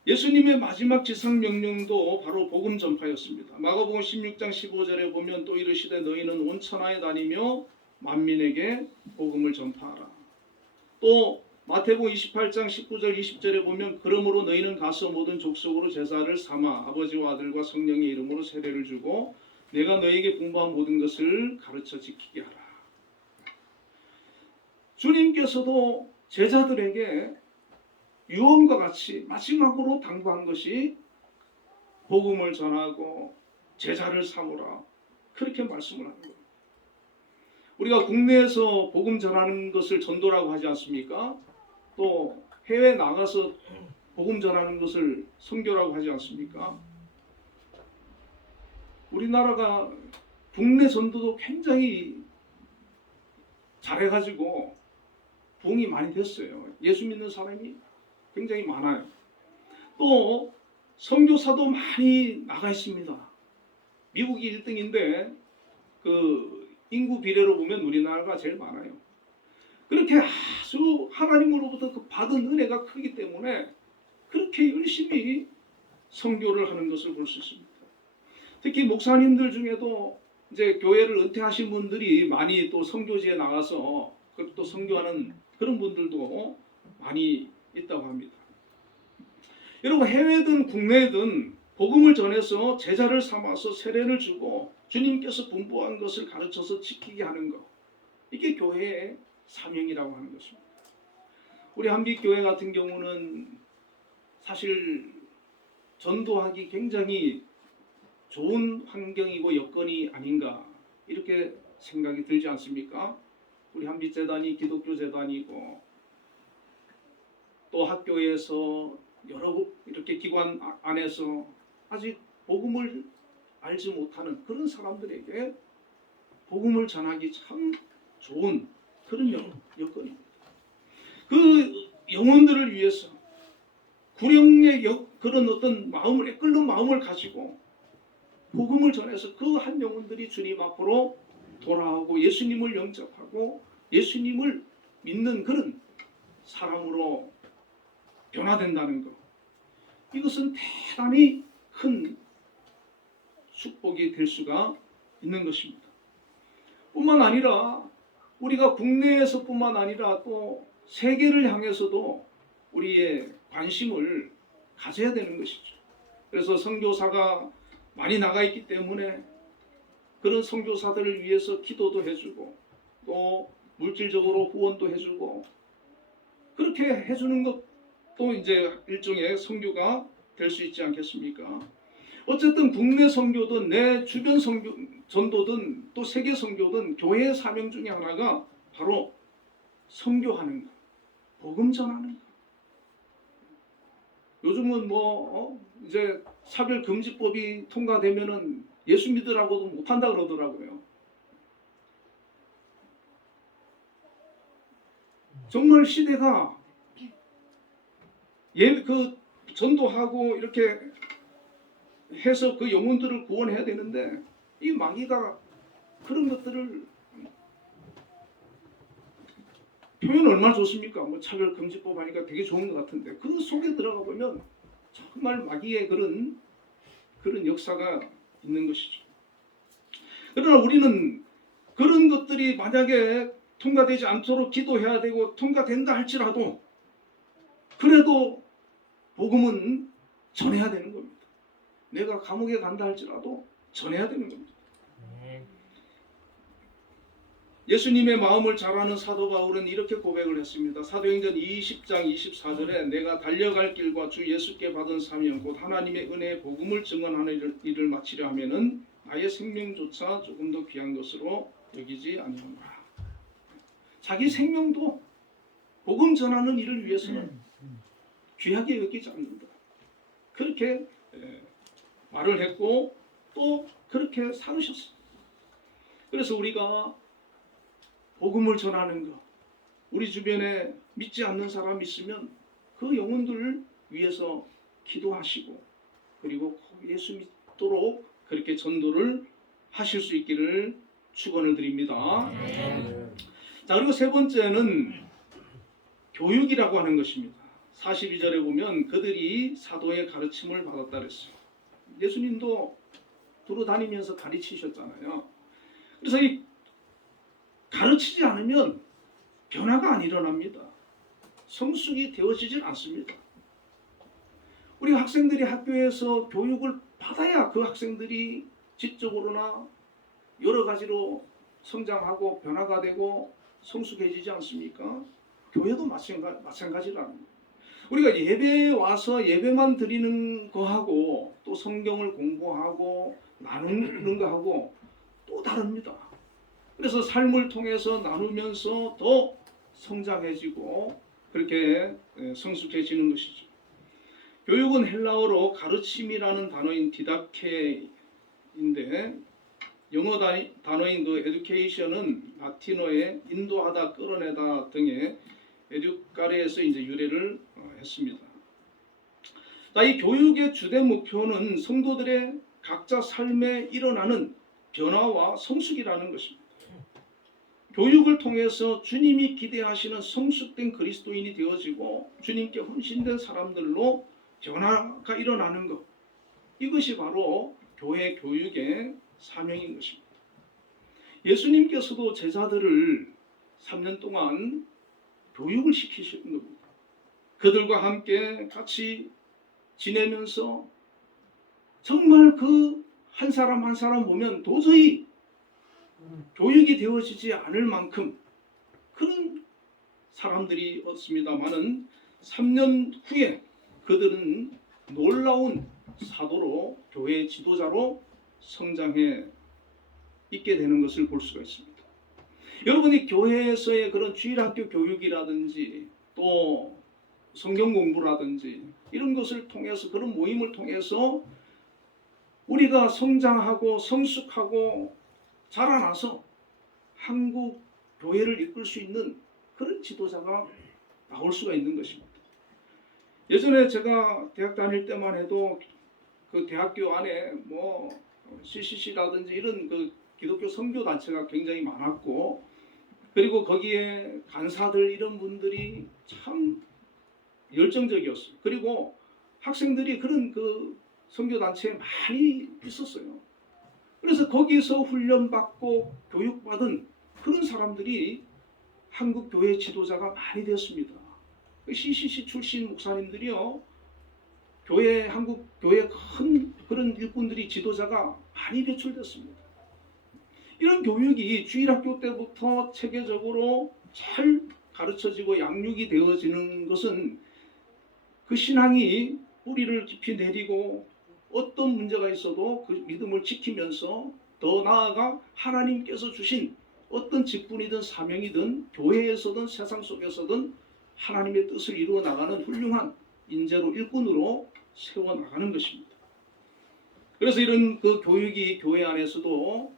예수님의 마지막 지상 명령도 바로 복음 전파였습니다. 마가복음 16장 15절에 보면 또 이르시되 너희는 온 천하에 다니며 만민에게 복음을 전파하라. 또 마태복음 28장 19절 20절에 보면 그러므로 너희는 가서 모든 족속으로 제사를 삼아 아버지와 아들과 성령의 이름으로 세례를 주고 내가 너희에게 분부한 모든 것을 가르쳐 지키게 하라. 주님께서도 제자들에게 유언과 같이 마지막으로 당부한 것이 복음을 전하고 제자를 삼으라. 그렇게 말씀을 하는 거예요. 우리가 국내에서 복음 전하는 것을 전도라고 하지 않습니까? 또 해외 나가서 복음 전하는 것을 선교라고 하지 않습니까? 우리나라가 국내 전도도 굉장히 잘해가지고 부흥이 많이 됐어요. 예수 믿는 사람이 굉장히 많아요. 또 선교사도 많이 나가 있습니다. 미국이 1등인데 그 인구 비례로 보면 우리나라가 제일 많아요. 그렇게 아주 하나님으로부터 그 받은 은혜가 크기 때문에 그렇게 열심히 선교를 하는 것을 볼 수 있습니다. 특히 목사님들 중에도 이제 교회를 은퇴하신 분들이 많이 또 선교지에 나가서 또 선교하는 그런 분들도 많이 있다고 합니다. 여러분 해외든 국내든 복음을 전해서 제자를 삼아서 세례를 주고 주님께서 분부한 것을 가르쳐서 지키게 하는 것, 이게 교회의 사명이라고 하는 것입니다. 우리 한빛교회 같은 경우는 사실 전도하기 굉장히 좋은 환경이고 여건이 아닌가 이렇게 생각이 들지 않습니까? 우리 한빛재단이 기독교 재단이고 또 학교에서 여러 이렇게 기관 안에서 아직 복음을 알지 못하는 그런 사람들에게 복음을 전하기 참 좋은 그런 여건입니다. 그 영혼들을 위해서 구령의 그런 어떤 마음을 끓는 마음을 가지고 복음을 전해서 그 한 영혼들이 주님 앞으로 돌아오고 예수님을 영접하고 예수님을 믿는 그런 사람으로 변화된다는 것. 이것은 대단히 큰 축복이 될 수가 있는 것입니다. 뿐만 아니라 우리가 국내에서뿐만 아니라 또 세계를 향해서도 우리의 관심을 가져야 되는 것이죠. 그래서 선교사가 많이 나가 있기 때문에 그런 선교사들을 위해서 기도도 해주고 또 물질적으로 후원도 해주고 그렇게 해주는 것도 이제 일종의 선교가 될 수 있지 않겠습니까? 어쨌든 국내 선교든 내 주변 전도든 또 세계 선교든 교회의 사명 중에 하나가 바로 선교하는 것, 복음 전하는 것. 요즘은 이제 차별금지법이 통과되면은 예수 믿으라고도 못한다 그러더라고요. 정말 시대가 그 전도하고 이렇게 해서 그 영혼들을 구원해야 되는데 이 마귀가 그런 것들을 표현 얼마나 좋습니까? 차별금지법 하니까 되게 좋은 것 같은데 그 속에 들어가 보면 정말 마귀의 그런 역사가 있는 것이죠. 그러나 우리는 그런 것들이 만약에 통과되지 않도록 기도해야 되고 통과된다 할지라도 그래도 복음은 전해야 되는 겁니다. 내가 감옥에 간다 할지라도 전해야 되는 겁니다. 예수님의 마음을 잘 아는 사도 바울은 이렇게 고백을 했습니다. 사도행전 20장 24절에 내가 달려갈 길과 주 예수께 받은 사명 곧 하나님의 은혜의 복음을 증언하는 일을 마치려 하면은 나의 생명조차 조금 더 귀한 것으로 여기지 아니하노라. 자기 생명도 복음 전하는 일을 위해서는 귀하게 여기지 않는다. 그렇게 말을 했고 또 그렇게 살으셨습니다. 그래서 우리가 복음을 전하는 것, 우리 주변에 믿지 않는 사람 있으면 그 영혼들을 위해서 기도하시고 그리고 예수 믿도록 그렇게 전도를 하실 수 있기를 축원을 드립니다. 자, 그리고 세 번째는 교육이라고 하는 것입니다. 42절에 보면 그들이 사도의 가르침을 받았다 그랬어요. 예수님도 두루 다니면서 가르치셨잖아요. 그래서 이 가르치지 않으면 변화가 안 일어납니다. 성숙이 되어지질 않습니다. 우리 학생들이 학교에서 교육을 받아야 그 학생들이 지적으로나 여러 가지로 성장하고 변화가 되고 성숙해지지 않습니까? 교회도 마찬가지라는 거예요. 우리가 예배에 와서 예배만 드리는 거하고 또 성경을 공부하고 나누는 거하고 또 다릅니다. 그래서 삶을 통해서 나누면서 더 성장해지고 그렇게 성숙해지는 것이죠. 교육은 헬라어로 가르침이라는 단어인 디다케인데 영어 단어인 그 에듀케이션은 라틴어의 인도하다, 끌어내다 등의 에듀카레에서 이제 유래를 했습니다. 이 교육의 주된 목표는 성도들의 각자 삶에 일어나는 변화와 성숙이라는 것입니다. 교육을 통해서 주님이 기대하시는 성숙된 그리스도인이 되어지고 주님께 헌신된 사람들로 변화가 일어나는 것, 이것이 바로 교회 교육의 사명인 것입니다. 예수님께서도 제자들을 3년 동안 교육을 시키시는 겁니다. 그들과 함께 같이 지내면서 정말 그 한 사람 한 사람 보면 도저히 교육이 되어지지 않을 만큼 그런 사람들이었습니다마는 3년 후에 그들은 놀라운 사도로 교회의 지도자로 성장해 있게 되는 것을 볼 수가 있습니다. 여러분이 교회에서의 그런 주일학교 교육이라든지 또 성경 공부라든지 이런 것을 통해서 그런 모임을 통해서 우리가 성장하고 성숙하고 자라나서 한국 교회를 이끌 수 있는 그런 지도자가 나올 수가 있는 것입니다. 예전에 제가 대학 다닐 때만 해도 그 대학교 안에 뭐 CCC라든지 이런 그 기독교 선교 단체가 굉장히 많았고 그리고 거기에 간사들 이런 분들이 참 열정적이었어요. 그리고 학생들이 그런 그 선교 단체에 많이 있었어요. 그래서 거기서 훈련받고 교육받은 그런 사람들이 한국 교회 지도자가 많이 되었습니다. CCC 출신 목사님들이요, 한국 교회 큰 그런 일꾼들이 지도자가 많이 배출됐습니다. 이런 교육이 주일학교 때부터 체계적으로 잘 가르쳐지고 양육이 되어지는 것은 그 신앙이 뿌리를 깊이 내리고 어떤 문제가 있어도 그 믿음을 지키면서 더 나아가 하나님께서 주신 어떤 직분이든 사명이든 교회에서든 세상 속에서든 하나님의 뜻을 이루어 나가는 훌륭한 인재로 일꾼으로 세워 나가는 것입니다. 그래서 이런 그 교육이 교회 안에서도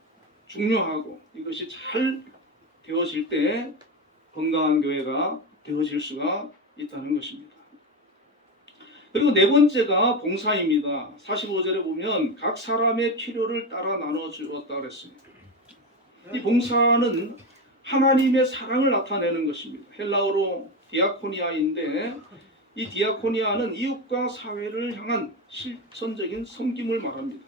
중요하고 이것이 잘 되어질 때 건강한 교회가 되어질 수가 있다는 것입니다. 그리고 네 번째가 봉사입니다. 45절에 보면 각 사람의 필요를 따라 나눠 주었다 그랬습니다. 이 봉사는 하나님의 사랑을 나타내는 것입니다. 헬라어로 디아코니아인데 이 디아코니아는 이웃과 사회를 향한 실천적인 섬김을 말합니다.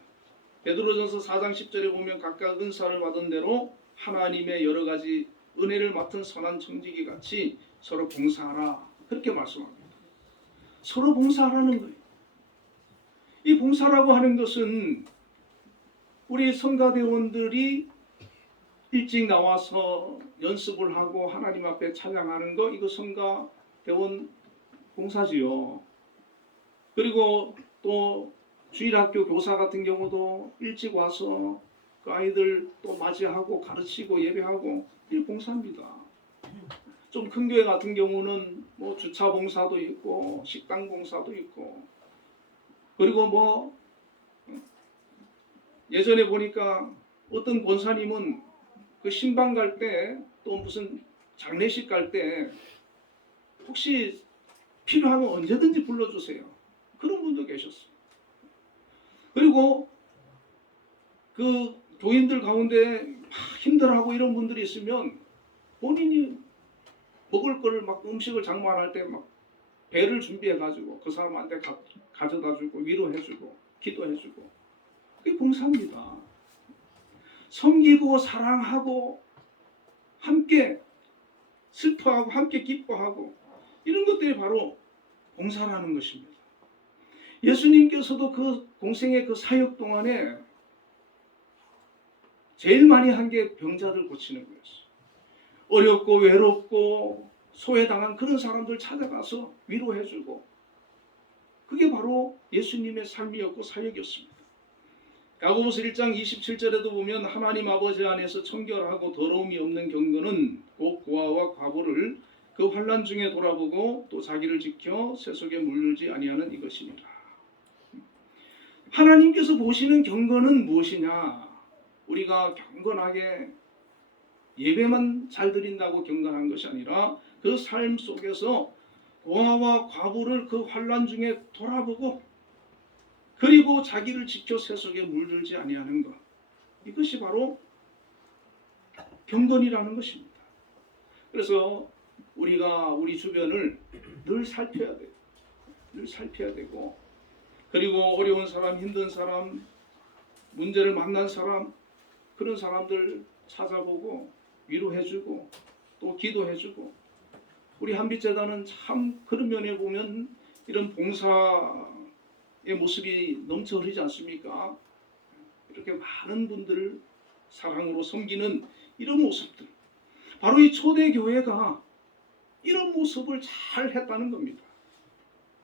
베드로전서 4장 10절에 보면 각각 은사를 받은 대로 하나님의 여러 가지 은혜를 맡은 선한 청지기 같이 서로 봉사하라 그렇게 말씀합니다. 서로 봉사하라는 거예요. 이 봉사라고 하는 것은 우리 성가대원들이 일찍 나와서 연습을 하고 하나님 앞에 찬양하는 거 이거 성가대원 봉사지요. 그리고 또 주일학교 교사 같은 경우도 일찍 와서 그 아이들 또 맞이하고 가르치고 예배하고 이 봉사입니다. 좀 큰 교회 같은 경우는 뭐 주차 봉사도 있고 식당 봉사도 있고 그리고 뭐 예전에 보니까 어떤 권사님은 그 신방 갈 때 또 무슨 장례식 갈 때 혹시 필요하면 언제든지 불러주세요. 그런 분도 계셨어요. 그리고 그 교인들 가운데 막 힘들어하고 이런 분들이 있으면 본인이 먹을 거를 막 음식을 장만할 때 막 배를 준비해 가지고 그 사람한테 가져다 주고 위로해 주고 기도해 주고 그게 봉사입니다. 섬기고 사랑하고 함께 슬퍼하고 함께 기뻐하고 이런 것들이 바로 봉사라는 것입니다. 예수님께서도 그 공생의 그 사역 동안에 제일 많이 한 게 병자들 고치는 거였어요. 어렵고 외롭고 소외당한 그런 사람들 찾아가서 위로해주고 그게 바로 예수님의 삶이었고 사역이었습니다. 야고보서 1장 27절에도 보면 하나님 아버지 안에서 청결하고 더러움이 없는 경건은 곧 고아와 과부를 그 환난 중에 돌아보고 또 자기를 지켜 세속에 물들지 아니하는 이것이니라. 하나님께서 보시는 경건은 무엇이냐? 우리가 경건하게 예배만 잘 드린다고 경건한 것이 아니라 그 삶 속에서 고아와 과부를 그 환난 중에 돌아보고 그리고 자기를 지켜 세속에 물들지 아니하는 것. 이것이 바로 경건이라는 것입니다. 그래서 우리가 우리 주변을 늘 살펴야 돼요. 늘 살펴야 되고 그리고 어려운 사람, 힘든 사람, 문제를 만난 사람 그런 사람들 찾아보고 위로해주고 또 기도해주고 우리 한빛재단은 참 그런 면에 보면 이런 봉사의 모습이 넘쳐 흐르지 않습니까? 이렇게 많은 분들을 사랑으로 섬기는 이런 모습들 바로 이 초대교회가 이런 모습을 잘 했다는 겁니다.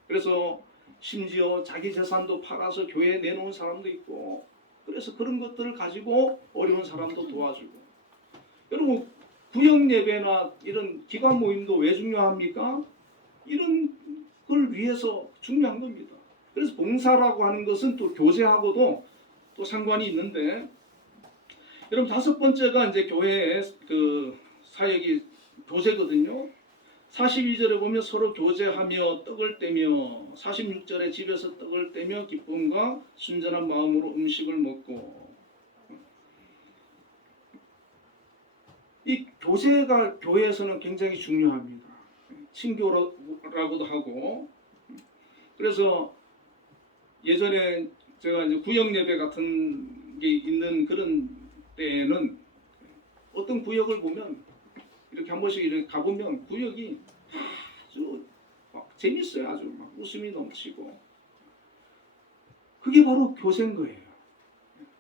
그래서 심지어 자기 재산도 팔아서 교회에 내놓은 사람도 있고 그래서 그런 것들을 가지고 어려운 사람도 도와주고 여러분 구역 예배나 이런 기관 모임도 왜 중요합니까? 이런 걸 위해서 중요한 겁니다. 그래서 봉사라고 하는 것은 또 교제하고도 또 상관이 있는데 여러분 다섯 번째가 이제 교회의 그 사역이 교제거든요. 42절에 보면 서로 교제하며 떡을 떼며 46절에 집에서 떡을 떼며 기쁨과 순전한 마음으로 음식을 먹고 이 교제가 교회에서는 굉장히 중요합니다. 친교라고도 하고 그래서 예전에 제가 이제 구역 예배 같은 게 있는 그런 때에는 어떤 구역을 보면 이렇게 한 번씩 이렇게 가보면 구역이 아주 막 재밌어요. 아주 막 웃음이 넘치고 그게 바로 교제인 거예요.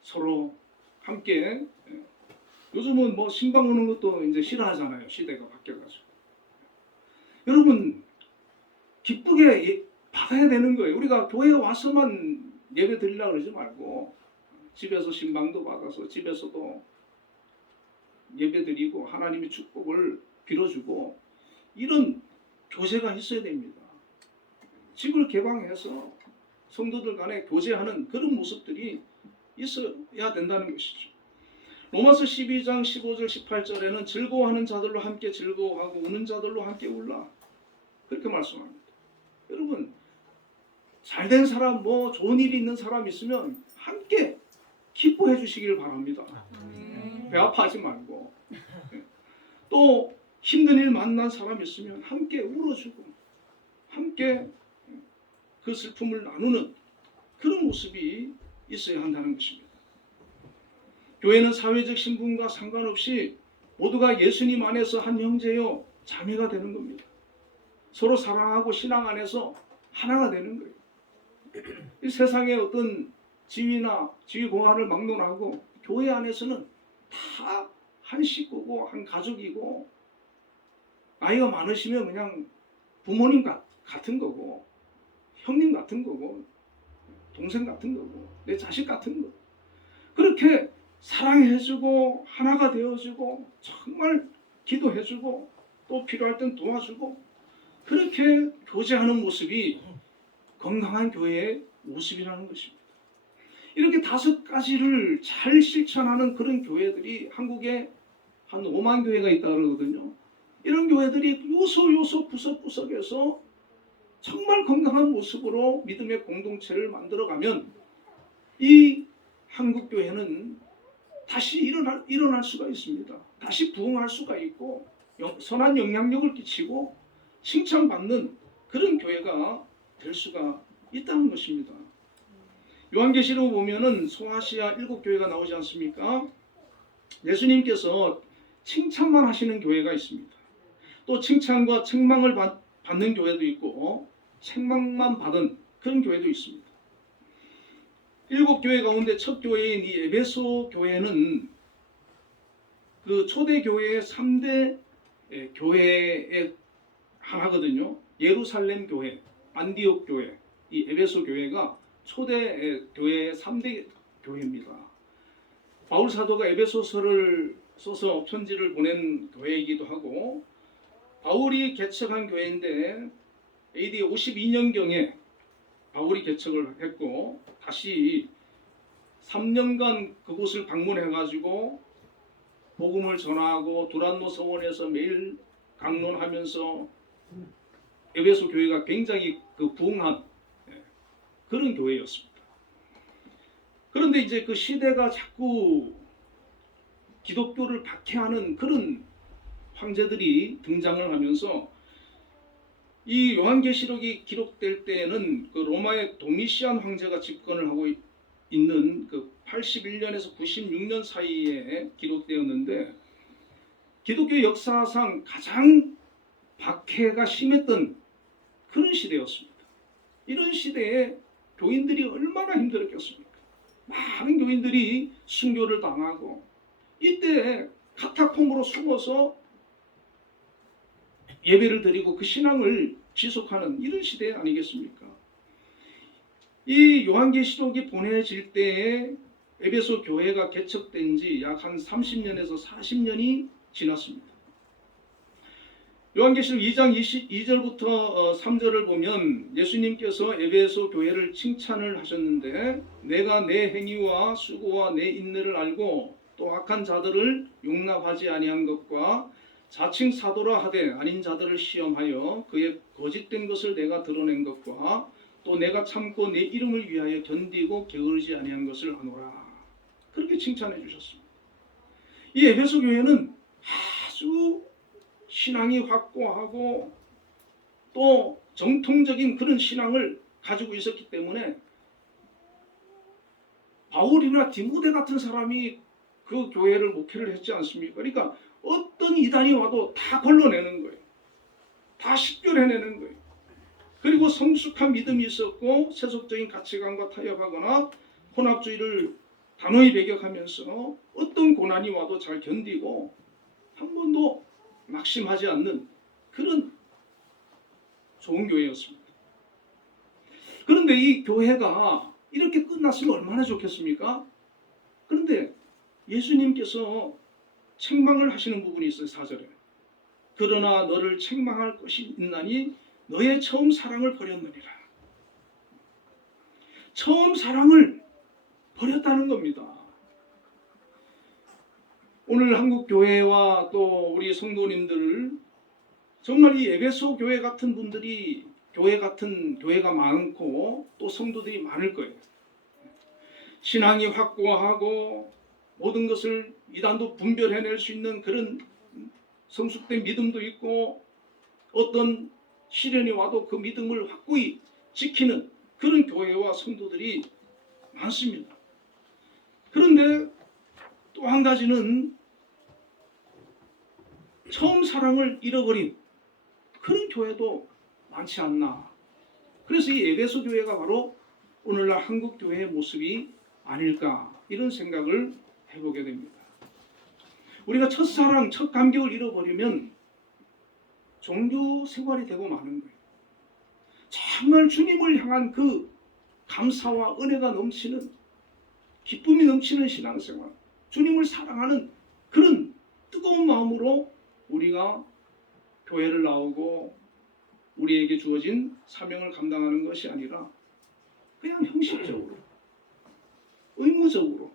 서로 함께 요즘은 뭐 신방 오는 것도 이제 싫어하잖아요. 시대가 바뀌어가지고 여러분 기쁘게 받아야 되는 거예요. 우리가 교회에 와서만 예배 드리려고 그러지 말고 집에서 신방도 받아서 집에서도 예배 드리고 하나님의 축복을 빌어주고 이런 교제가 있어야 됩니다. 집을 개방해서 성도들 간에 교제하는 그런 모습들이 있어야 된다는 것이죠. 로마서 12장 15절 18절에는 즐거워하는 자들로 함께 즐거워하고 우는 자들로 함께 울라 그렇게 말씀합니다. 여러분 잘된 사람 뭐 좋은 일이 있는 사람 있으면 함께 기뻐해 주시길 바랍니다. 배 아파하지 말고 또 힘든 일 만난 사람 있으면 함께 울어주고 함께 그 슬픔을 나누는 그런 모습이 있어야 한다는 것입니다. 교회는 사회적 신분과 상관없이 모두가 예수님 안에서 한 형제요 자매가 되는 겁니다. 서로 사랑하고 신앙 안에서 하나가 되는 거예요. 이 세상의 어떤 지위나 지위 공한을 막론하고 교회 안에서는 다 한 식구고 한 가족이고 나이가 많으시면 그냥 부모님 같은 거고 형님 같은 거고 동생 같은 거고 내 자식 같은 거 그렇게 사랑해주고 하나가 되어주고 정말 기도해주고 또 필요할 땐 도와주고 그렇게 교제하는 모습이 건강한 교회의 모습이라는 것입니다. 이렇게 5가지를 잘 실천하는 그런 교회들이 한국에 한 5만 교회가 있다 그러거든요. 이런 교회들이 요소 구석구석에서 정말 건강한 모습으로 믿음의 공동체를 만들어가면 이 한국 교회는 다시 일어날 수가 있습니다. 다시 부흥할 수가 있고 선한 영향력을 끼치고 칭찬받는 그런 교회가 될 수가 있다는 것입니다. 요한계시록 보면은 소아시아 7교회가 나오지 않습니까? 예수님께서 칭찬만 하시는 교회가 있습니다. 또 칭찬과 책망을 받는 교회도 있고 책망만 받은 그런 교회도 있습니다. 7교회 가운데 첫 교회인 이 에베소 교회는 그 초대 교회의 3대 교회의 하나거든요. 예루살렘 교회, 안디옥 교회, 이 에베소 교회가 초대 교회의 3대 교회입니다. 바울 사도가 에베소서를 써서 편지를 보낸 교회이기도 하고 바울이 개척한 교회인데 AD 52년경에 바울이 개척을 했고 다시 3년간 그곳을 방문해가지고 복음을 전하고 두란노 서원에서 매일 강론하면서 에베소 교회가 굉장히 부흥한 그런 교회였습니다. 그런데 이제 그 시대가 자꾸 기독교를 박해하는 그런 황제들이 등장을 하면서 이 요한계시록이 기록될 때에는 그 로마의 도미시안 황제가 집권을 하고 있는 그 81년에서 96년 사이에 기록되었는데 기독교 역사상 가장 박해가 심했던 그런 시대였습니다. 이런 시대에 교인들이 얼마나 힘들었겠습니까? 많은 교인들이 순교를 당하고 이때 카타콤으로 숨어서 예배를 드리고 그 신앙을 지속하는 이런 시대 아니겠습니까? 이 요한계시록이 보내질 때에 에베소 교회가 개척된 지 약 한 30년에서 40년이 지났습니다. 요한계시록 2장 22절부터 3절을 보면 예수님께서 에베소 교회를 칭찬을 하셨는데 내가 내 행위와 수고와 내 인내를 알고 또 악한 자들을 용납하지 아니한 것과 자칭 사도라 하되 아닌 자들을 시험하여 그의 거짓된 것을 내가 드러낸 것과 또 내가 참고 내 이름을 위하여 견디고 게으르지 아니한 것을 아노라. 그렇게 칭찬해 주셨습니다. 이 에베소 교회는 아주 신앙이 확고하고 또 정통적인 그런 신앙을 가지고 있었기 때문에 바울이나 디모데 같은 사람이 그 교회를 목회를 했지 않습니까? 그러니까 어떤 이단이 와도 다 걸러내는 거예요. 다 식별해내는 거예요. 그리고 성숙한 믿음이 있었고 세속적인 가치관과 타협하거나 혼합주의를 단호히 배격하면서 어떤 고난이 와도 잘 견디고 한 번도 낙심하지 않는 그런 좋은 교회였습니다. 그런데 이 교회가 이렇게 끝났으면 얼마나 좋겠습니까? 그런데 예수님께서 책망을 하시는 부분이 있어요. 4절에. 그러나 너를 책망할 것이 있나니 너의 처음 사랑을 버렸느니라. 처음 사랑을 버렸다는 겁니다. 오늘 한국 교회와 또 우리 성도님들 정말 이 에베소 교회 같은 분들이 교회가 많고 또 성도들이 많을 거예요. 신앙이 확고하고 모든 것을 이단도 분별해낼 수 있는 그런 성숙된 믿음도 있고 어떤 시련이 와도 그 믿음을 확고히 지키는 그런 교회와 성도들이 많습니다. 그런데 또 한 가지는 처음 사랑을 잃어버린 그런 교회도 많지 않나. 그래서 이 에베소 교회가 바로 오늘날 한국 교회의 모습이 아닐까, 이런 생각을 해보게 됩니다. 우리가 첫사랑, 첫 감격을 잃어버리면 종교 생활이 되고 마는 거예요. 정말 주님을 향한 그 감사와 은혜가 넘치는, 기쁨이 넘치는 신앙생활, 주님을 사랑하는 그런 뜨거운 마음으로 우리가 교회를 나오고 우리에게 주어진 사명을 감당하는 것이 아니라 그냥 형식적으로, 의무적으로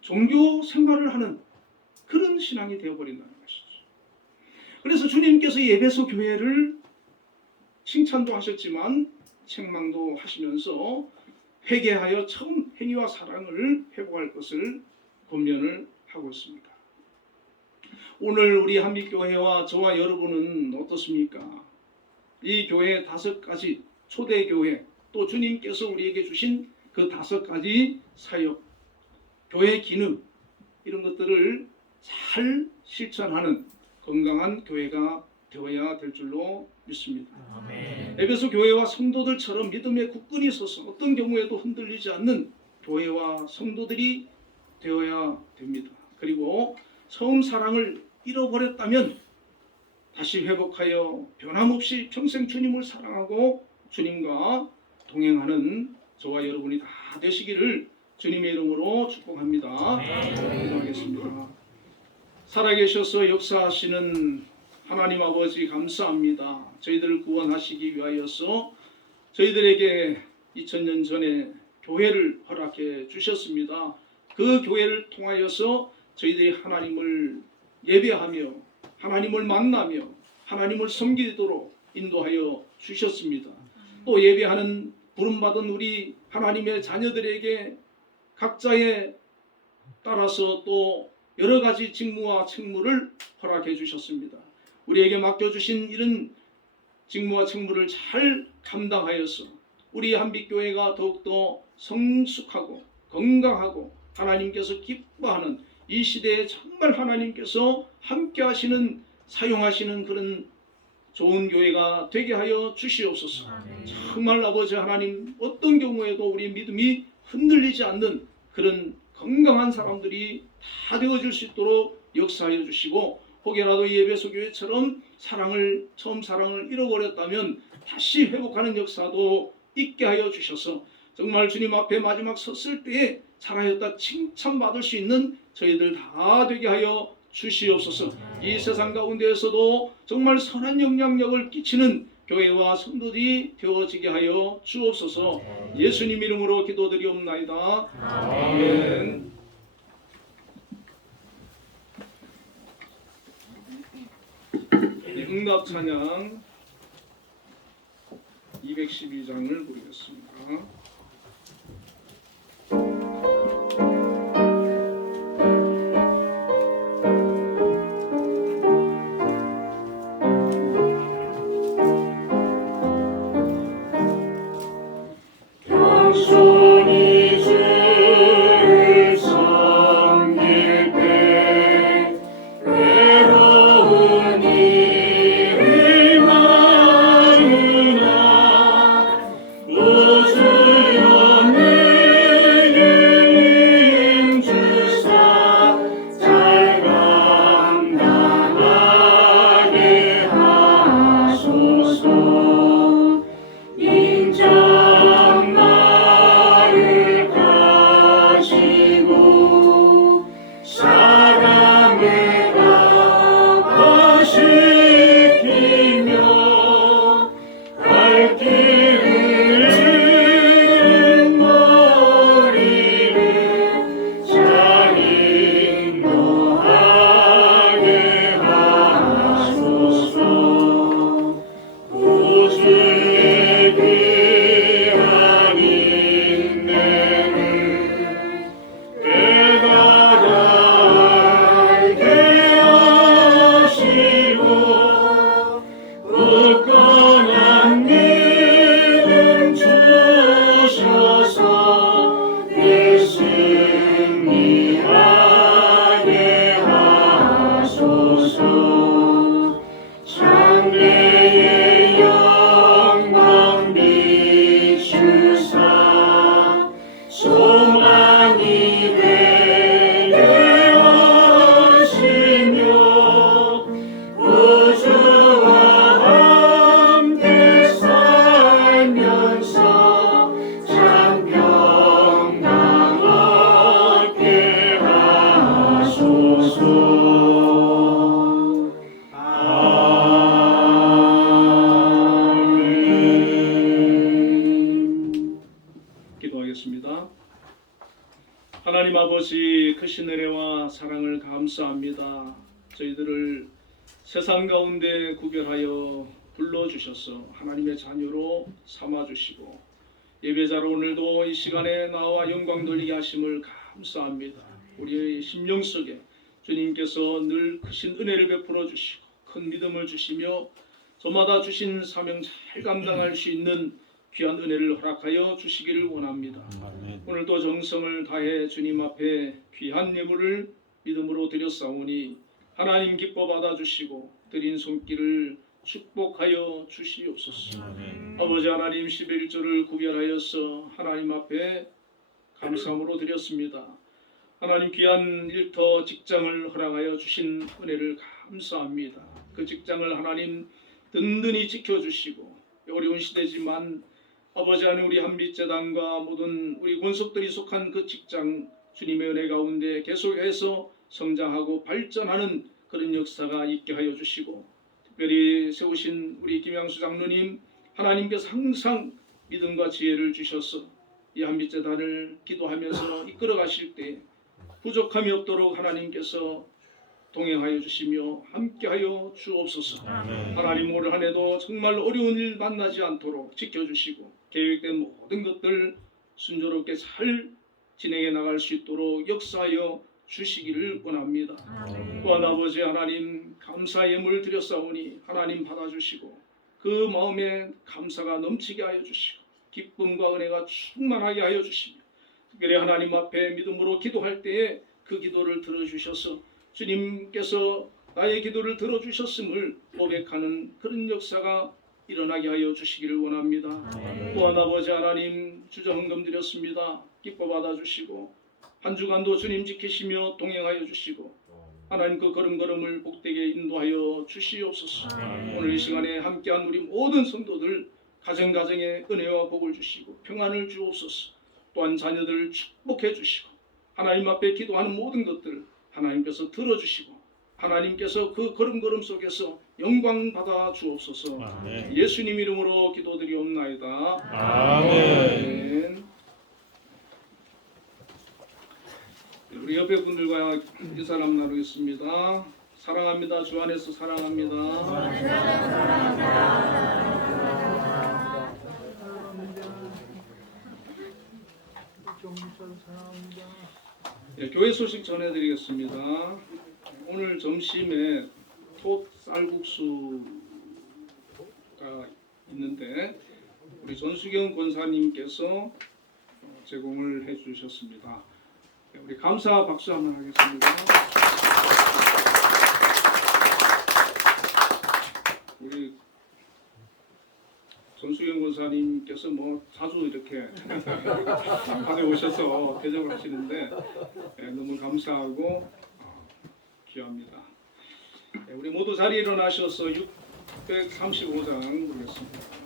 종교 생활을 하는 그런 신앙이 되어버린다는 것이죠. 그래서 주님께서 이 에베소 교회를 칭찬도 하셨지만 책망도 하시면서 회개하여 처음 행위와 사랑을 회복할 것을 권면을 하고 있습니다. 오늘 우리 한빛교회와 저와 여러분은 어떻습니까? 이 교회의 5가지 초대교회, 또 주님께서 우리에게 주신 그 5가지 사역, 교회 기능, 이런 것들을 잘 실천하는 건강한 교회가 되어야 될 줄로 믿습니다. 에베소 교회와 성도들처럼 믿음의 굳건히 서서 어떤 경우에도 흔들리지 않는 교회와 성도들이 되어야 됩니다. 그리고 처음 사랑을 잃어버렸다면 다시 회복하여 변함없이 평생 주님을 사랑하고 주님과 동행하는 저와 여러분이 다 되시기를 주님의 이름으로 축복합니다. 기도하겠습니다. 살아계셔서 역사하시는 하나님 아버지, 감사합니다. 저희들을 구원하시기 위하여서 저희들에게 2000년 전에 교회를 허락해 주셨습니다. 그 교회를 통하여서 저희들이 하나님을 예배하며 하나님을 만나며 하나님을 섬기도록 인도하여 주셨습니다. 또 예배하는 부름받은 우리 하나님의 자녀들에게 각자에 따라서 또 여러 가지 직무와 책무를 허락해 주셨습니다. 우리에게 맡겨주신 이런 직무와 책무를 잘 감당하여서 우리 한빛교회가 더욱더 성숙하고 건강하고 하나님께서 기뻐하는 이 시대에 정말 하나님께서 함께 하시는, 사용하시는 그런 좋은 교회가 되게 하여 주시옵소서. 정말 아버지 하나님, 어떤 경우에도 우리 믿음이 흔들리지 않는 그런 건강한 사람들이 다 되어질 수 있도록 역사하여 주시고, 혹여라도 이 에베소 교회처럼 처음 사랑을 잃어버렸다면 다시 회복하는 역사도 있게 하여 주셔서 정말 주님 앞에 마지막 섰을 때에 잘하였다 칭찬받을 수 있는 저희들 다 되게 하여 주시옵소서. 이 세상 가운데에서도 정말 선한 영향력을 끼치는 교회와 성도들이 되어지게 하여 주옵소서. 예수님 이름으로 기도드리옵나이다. 아멘. 응답 찬양 212장을 부르겠습니다. 겸손히 주를 섬길 때 외로운 일을 마누나 웃을 기도하겠습니다. 하나님 아버지, 크신 은혜와 사랑을 감사합니다. 저희들을 세상 가운데 구별하여 불러주셔서 하나님의 자녀로 삼아주시고 예배자로 오늘도 이 시간에 나와 영광 돌리게 하심을 감사합니다. 우리의 심령 속에 주님께서 늘 크신 은혜를 베풀어 주시고 큰 믿음을 주시며 저마다 주신 사명 잘 감당할 수 있는 귀한 은혜를 허락하여 주시기를 원합니다. 오늘도 정성을 다해 주님 앞에 귀한 예물을 믿음으로 드렸사오니 하나님 기뻐 받아주시고 드린 손길을 축복하여 주시옵소서. 아버지 하나님 11조를 구별하여서 하나님 앞에 감사함으로 드렸습니다. 하나님 귀한 일터 직장을 허락하여 주신 은혜를 감사합니다. 그 직장을 하나님 든든히 지켜주시고 어려운 시대지만 아버지 하나님 우리 한빛재단과 모든 우리 권속들이 속한 그 직장 주님의 은혜 가운데 계속해서 성장하고 발전하는 그런 역사가 있게 하여 주시고 특별히 세우신 우리 김양수 장로님 하나님께서 항상 믿음과 지혜를 주셔서 이 한빛재단을 기도하면서 이끌어 가실 때 부족함이 없도록 하나님께서 동행하여 주시며 함께하여 주옵소서. 하나님 올 한 해도 정말 어려운 일 만나지 않도록 지켜주시고 계획된 모든 것들 순조롭게 잘 진행해 나갈 수 있도록 역사하여 주시기를 원합니다. 또한 아버지 하나님 감사 예물 드렸사오니 하나님 받아주시고 그 마음에 감사가 넘치게 하여 주시고 기쁨과 은혜가 충만하게 하여 주시며 특별히 하나님 앞에 믿음으로 기도할 때에 그 기도를 들어주셔서 주님께서 나의 기도를 들어주셨음을 고백하는 그런 역사가 일어나게 하여 주시기를 원합니다. 또한 아버지 하나님 주저헌금 드렸습니다. 기뻐 받아주시고 한 주간도 주님 지키시며 동행하여 주시고 하나님 그 걸음걸음을 복되게 인도하여 주시옵소서. 오늘 이 시간에 함께한 우리 모든 성도들 가정가정에 은혜와 복을 주시고 평안을 주옵소서. 또한 자녀들을 축복해 주시고 하나님 앞에 기도하는 모든 것들 하나님께서 들어주시고 하나님께서 그 걸음걸음 속에서 영광 받아 주옵소서. 예수님 이름으로 기도드리옵나이다. 아멘. 우리 옆에 분들과 인사람 나누겠습니다. 사랑합니다. 주 안에서 사랑합니다. 네, 교회 소식 전해드리겠습니다. 오늘 점심에 톳 쌀국수가 있는데 우리 전수경 권사님께서 제공을 해주셨습니다. 네, 우리 감사 박수 한번 하겠습니다. 우리 전수경 권사님께서 뭐 자주 이렇게 가져오셔서 대접을 하시는데 너무 감사하고 귀합니다. 우리 모두 자리에 일어나셔서 635장 보겠습니다.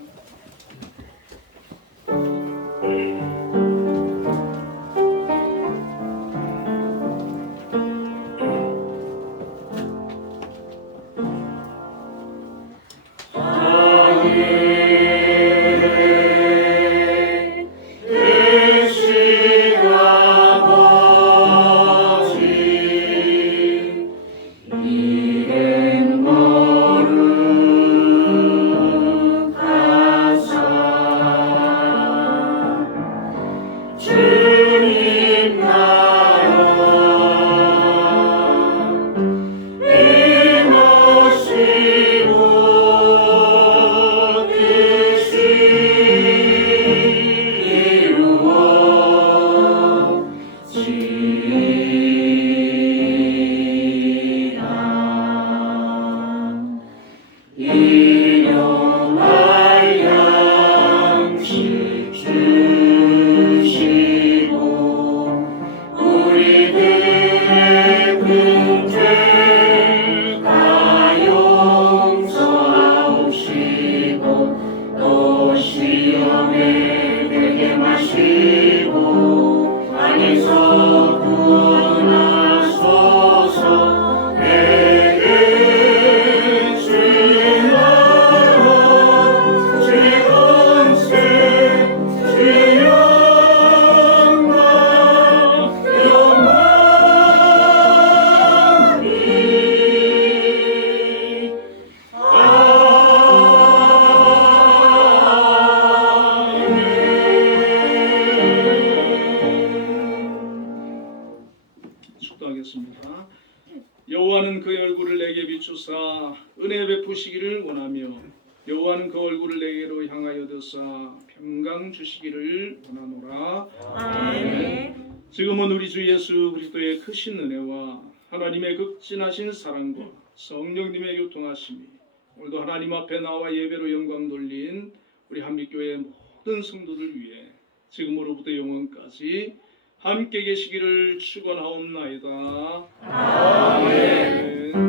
여호와는 그의 얼굴을 내게 비추사 은혜 베푸시기를 원하며 여호와는 그 얼굴을 내게로 향하여 드사 평강 주시기를 원하노라. 아멘. 지금은 우리 주 예수 그리스도의 크신 은혜와 하나님의 극진하신 사랑과 성령님의 교통하심이 오늘도 하나님 앞에 나와 예배로 영광 돌린 우리 한빛교회 모든 성도들 위해 지금으로부터 영원까지 함께 계시기를 축원하옵나이다. 아멘.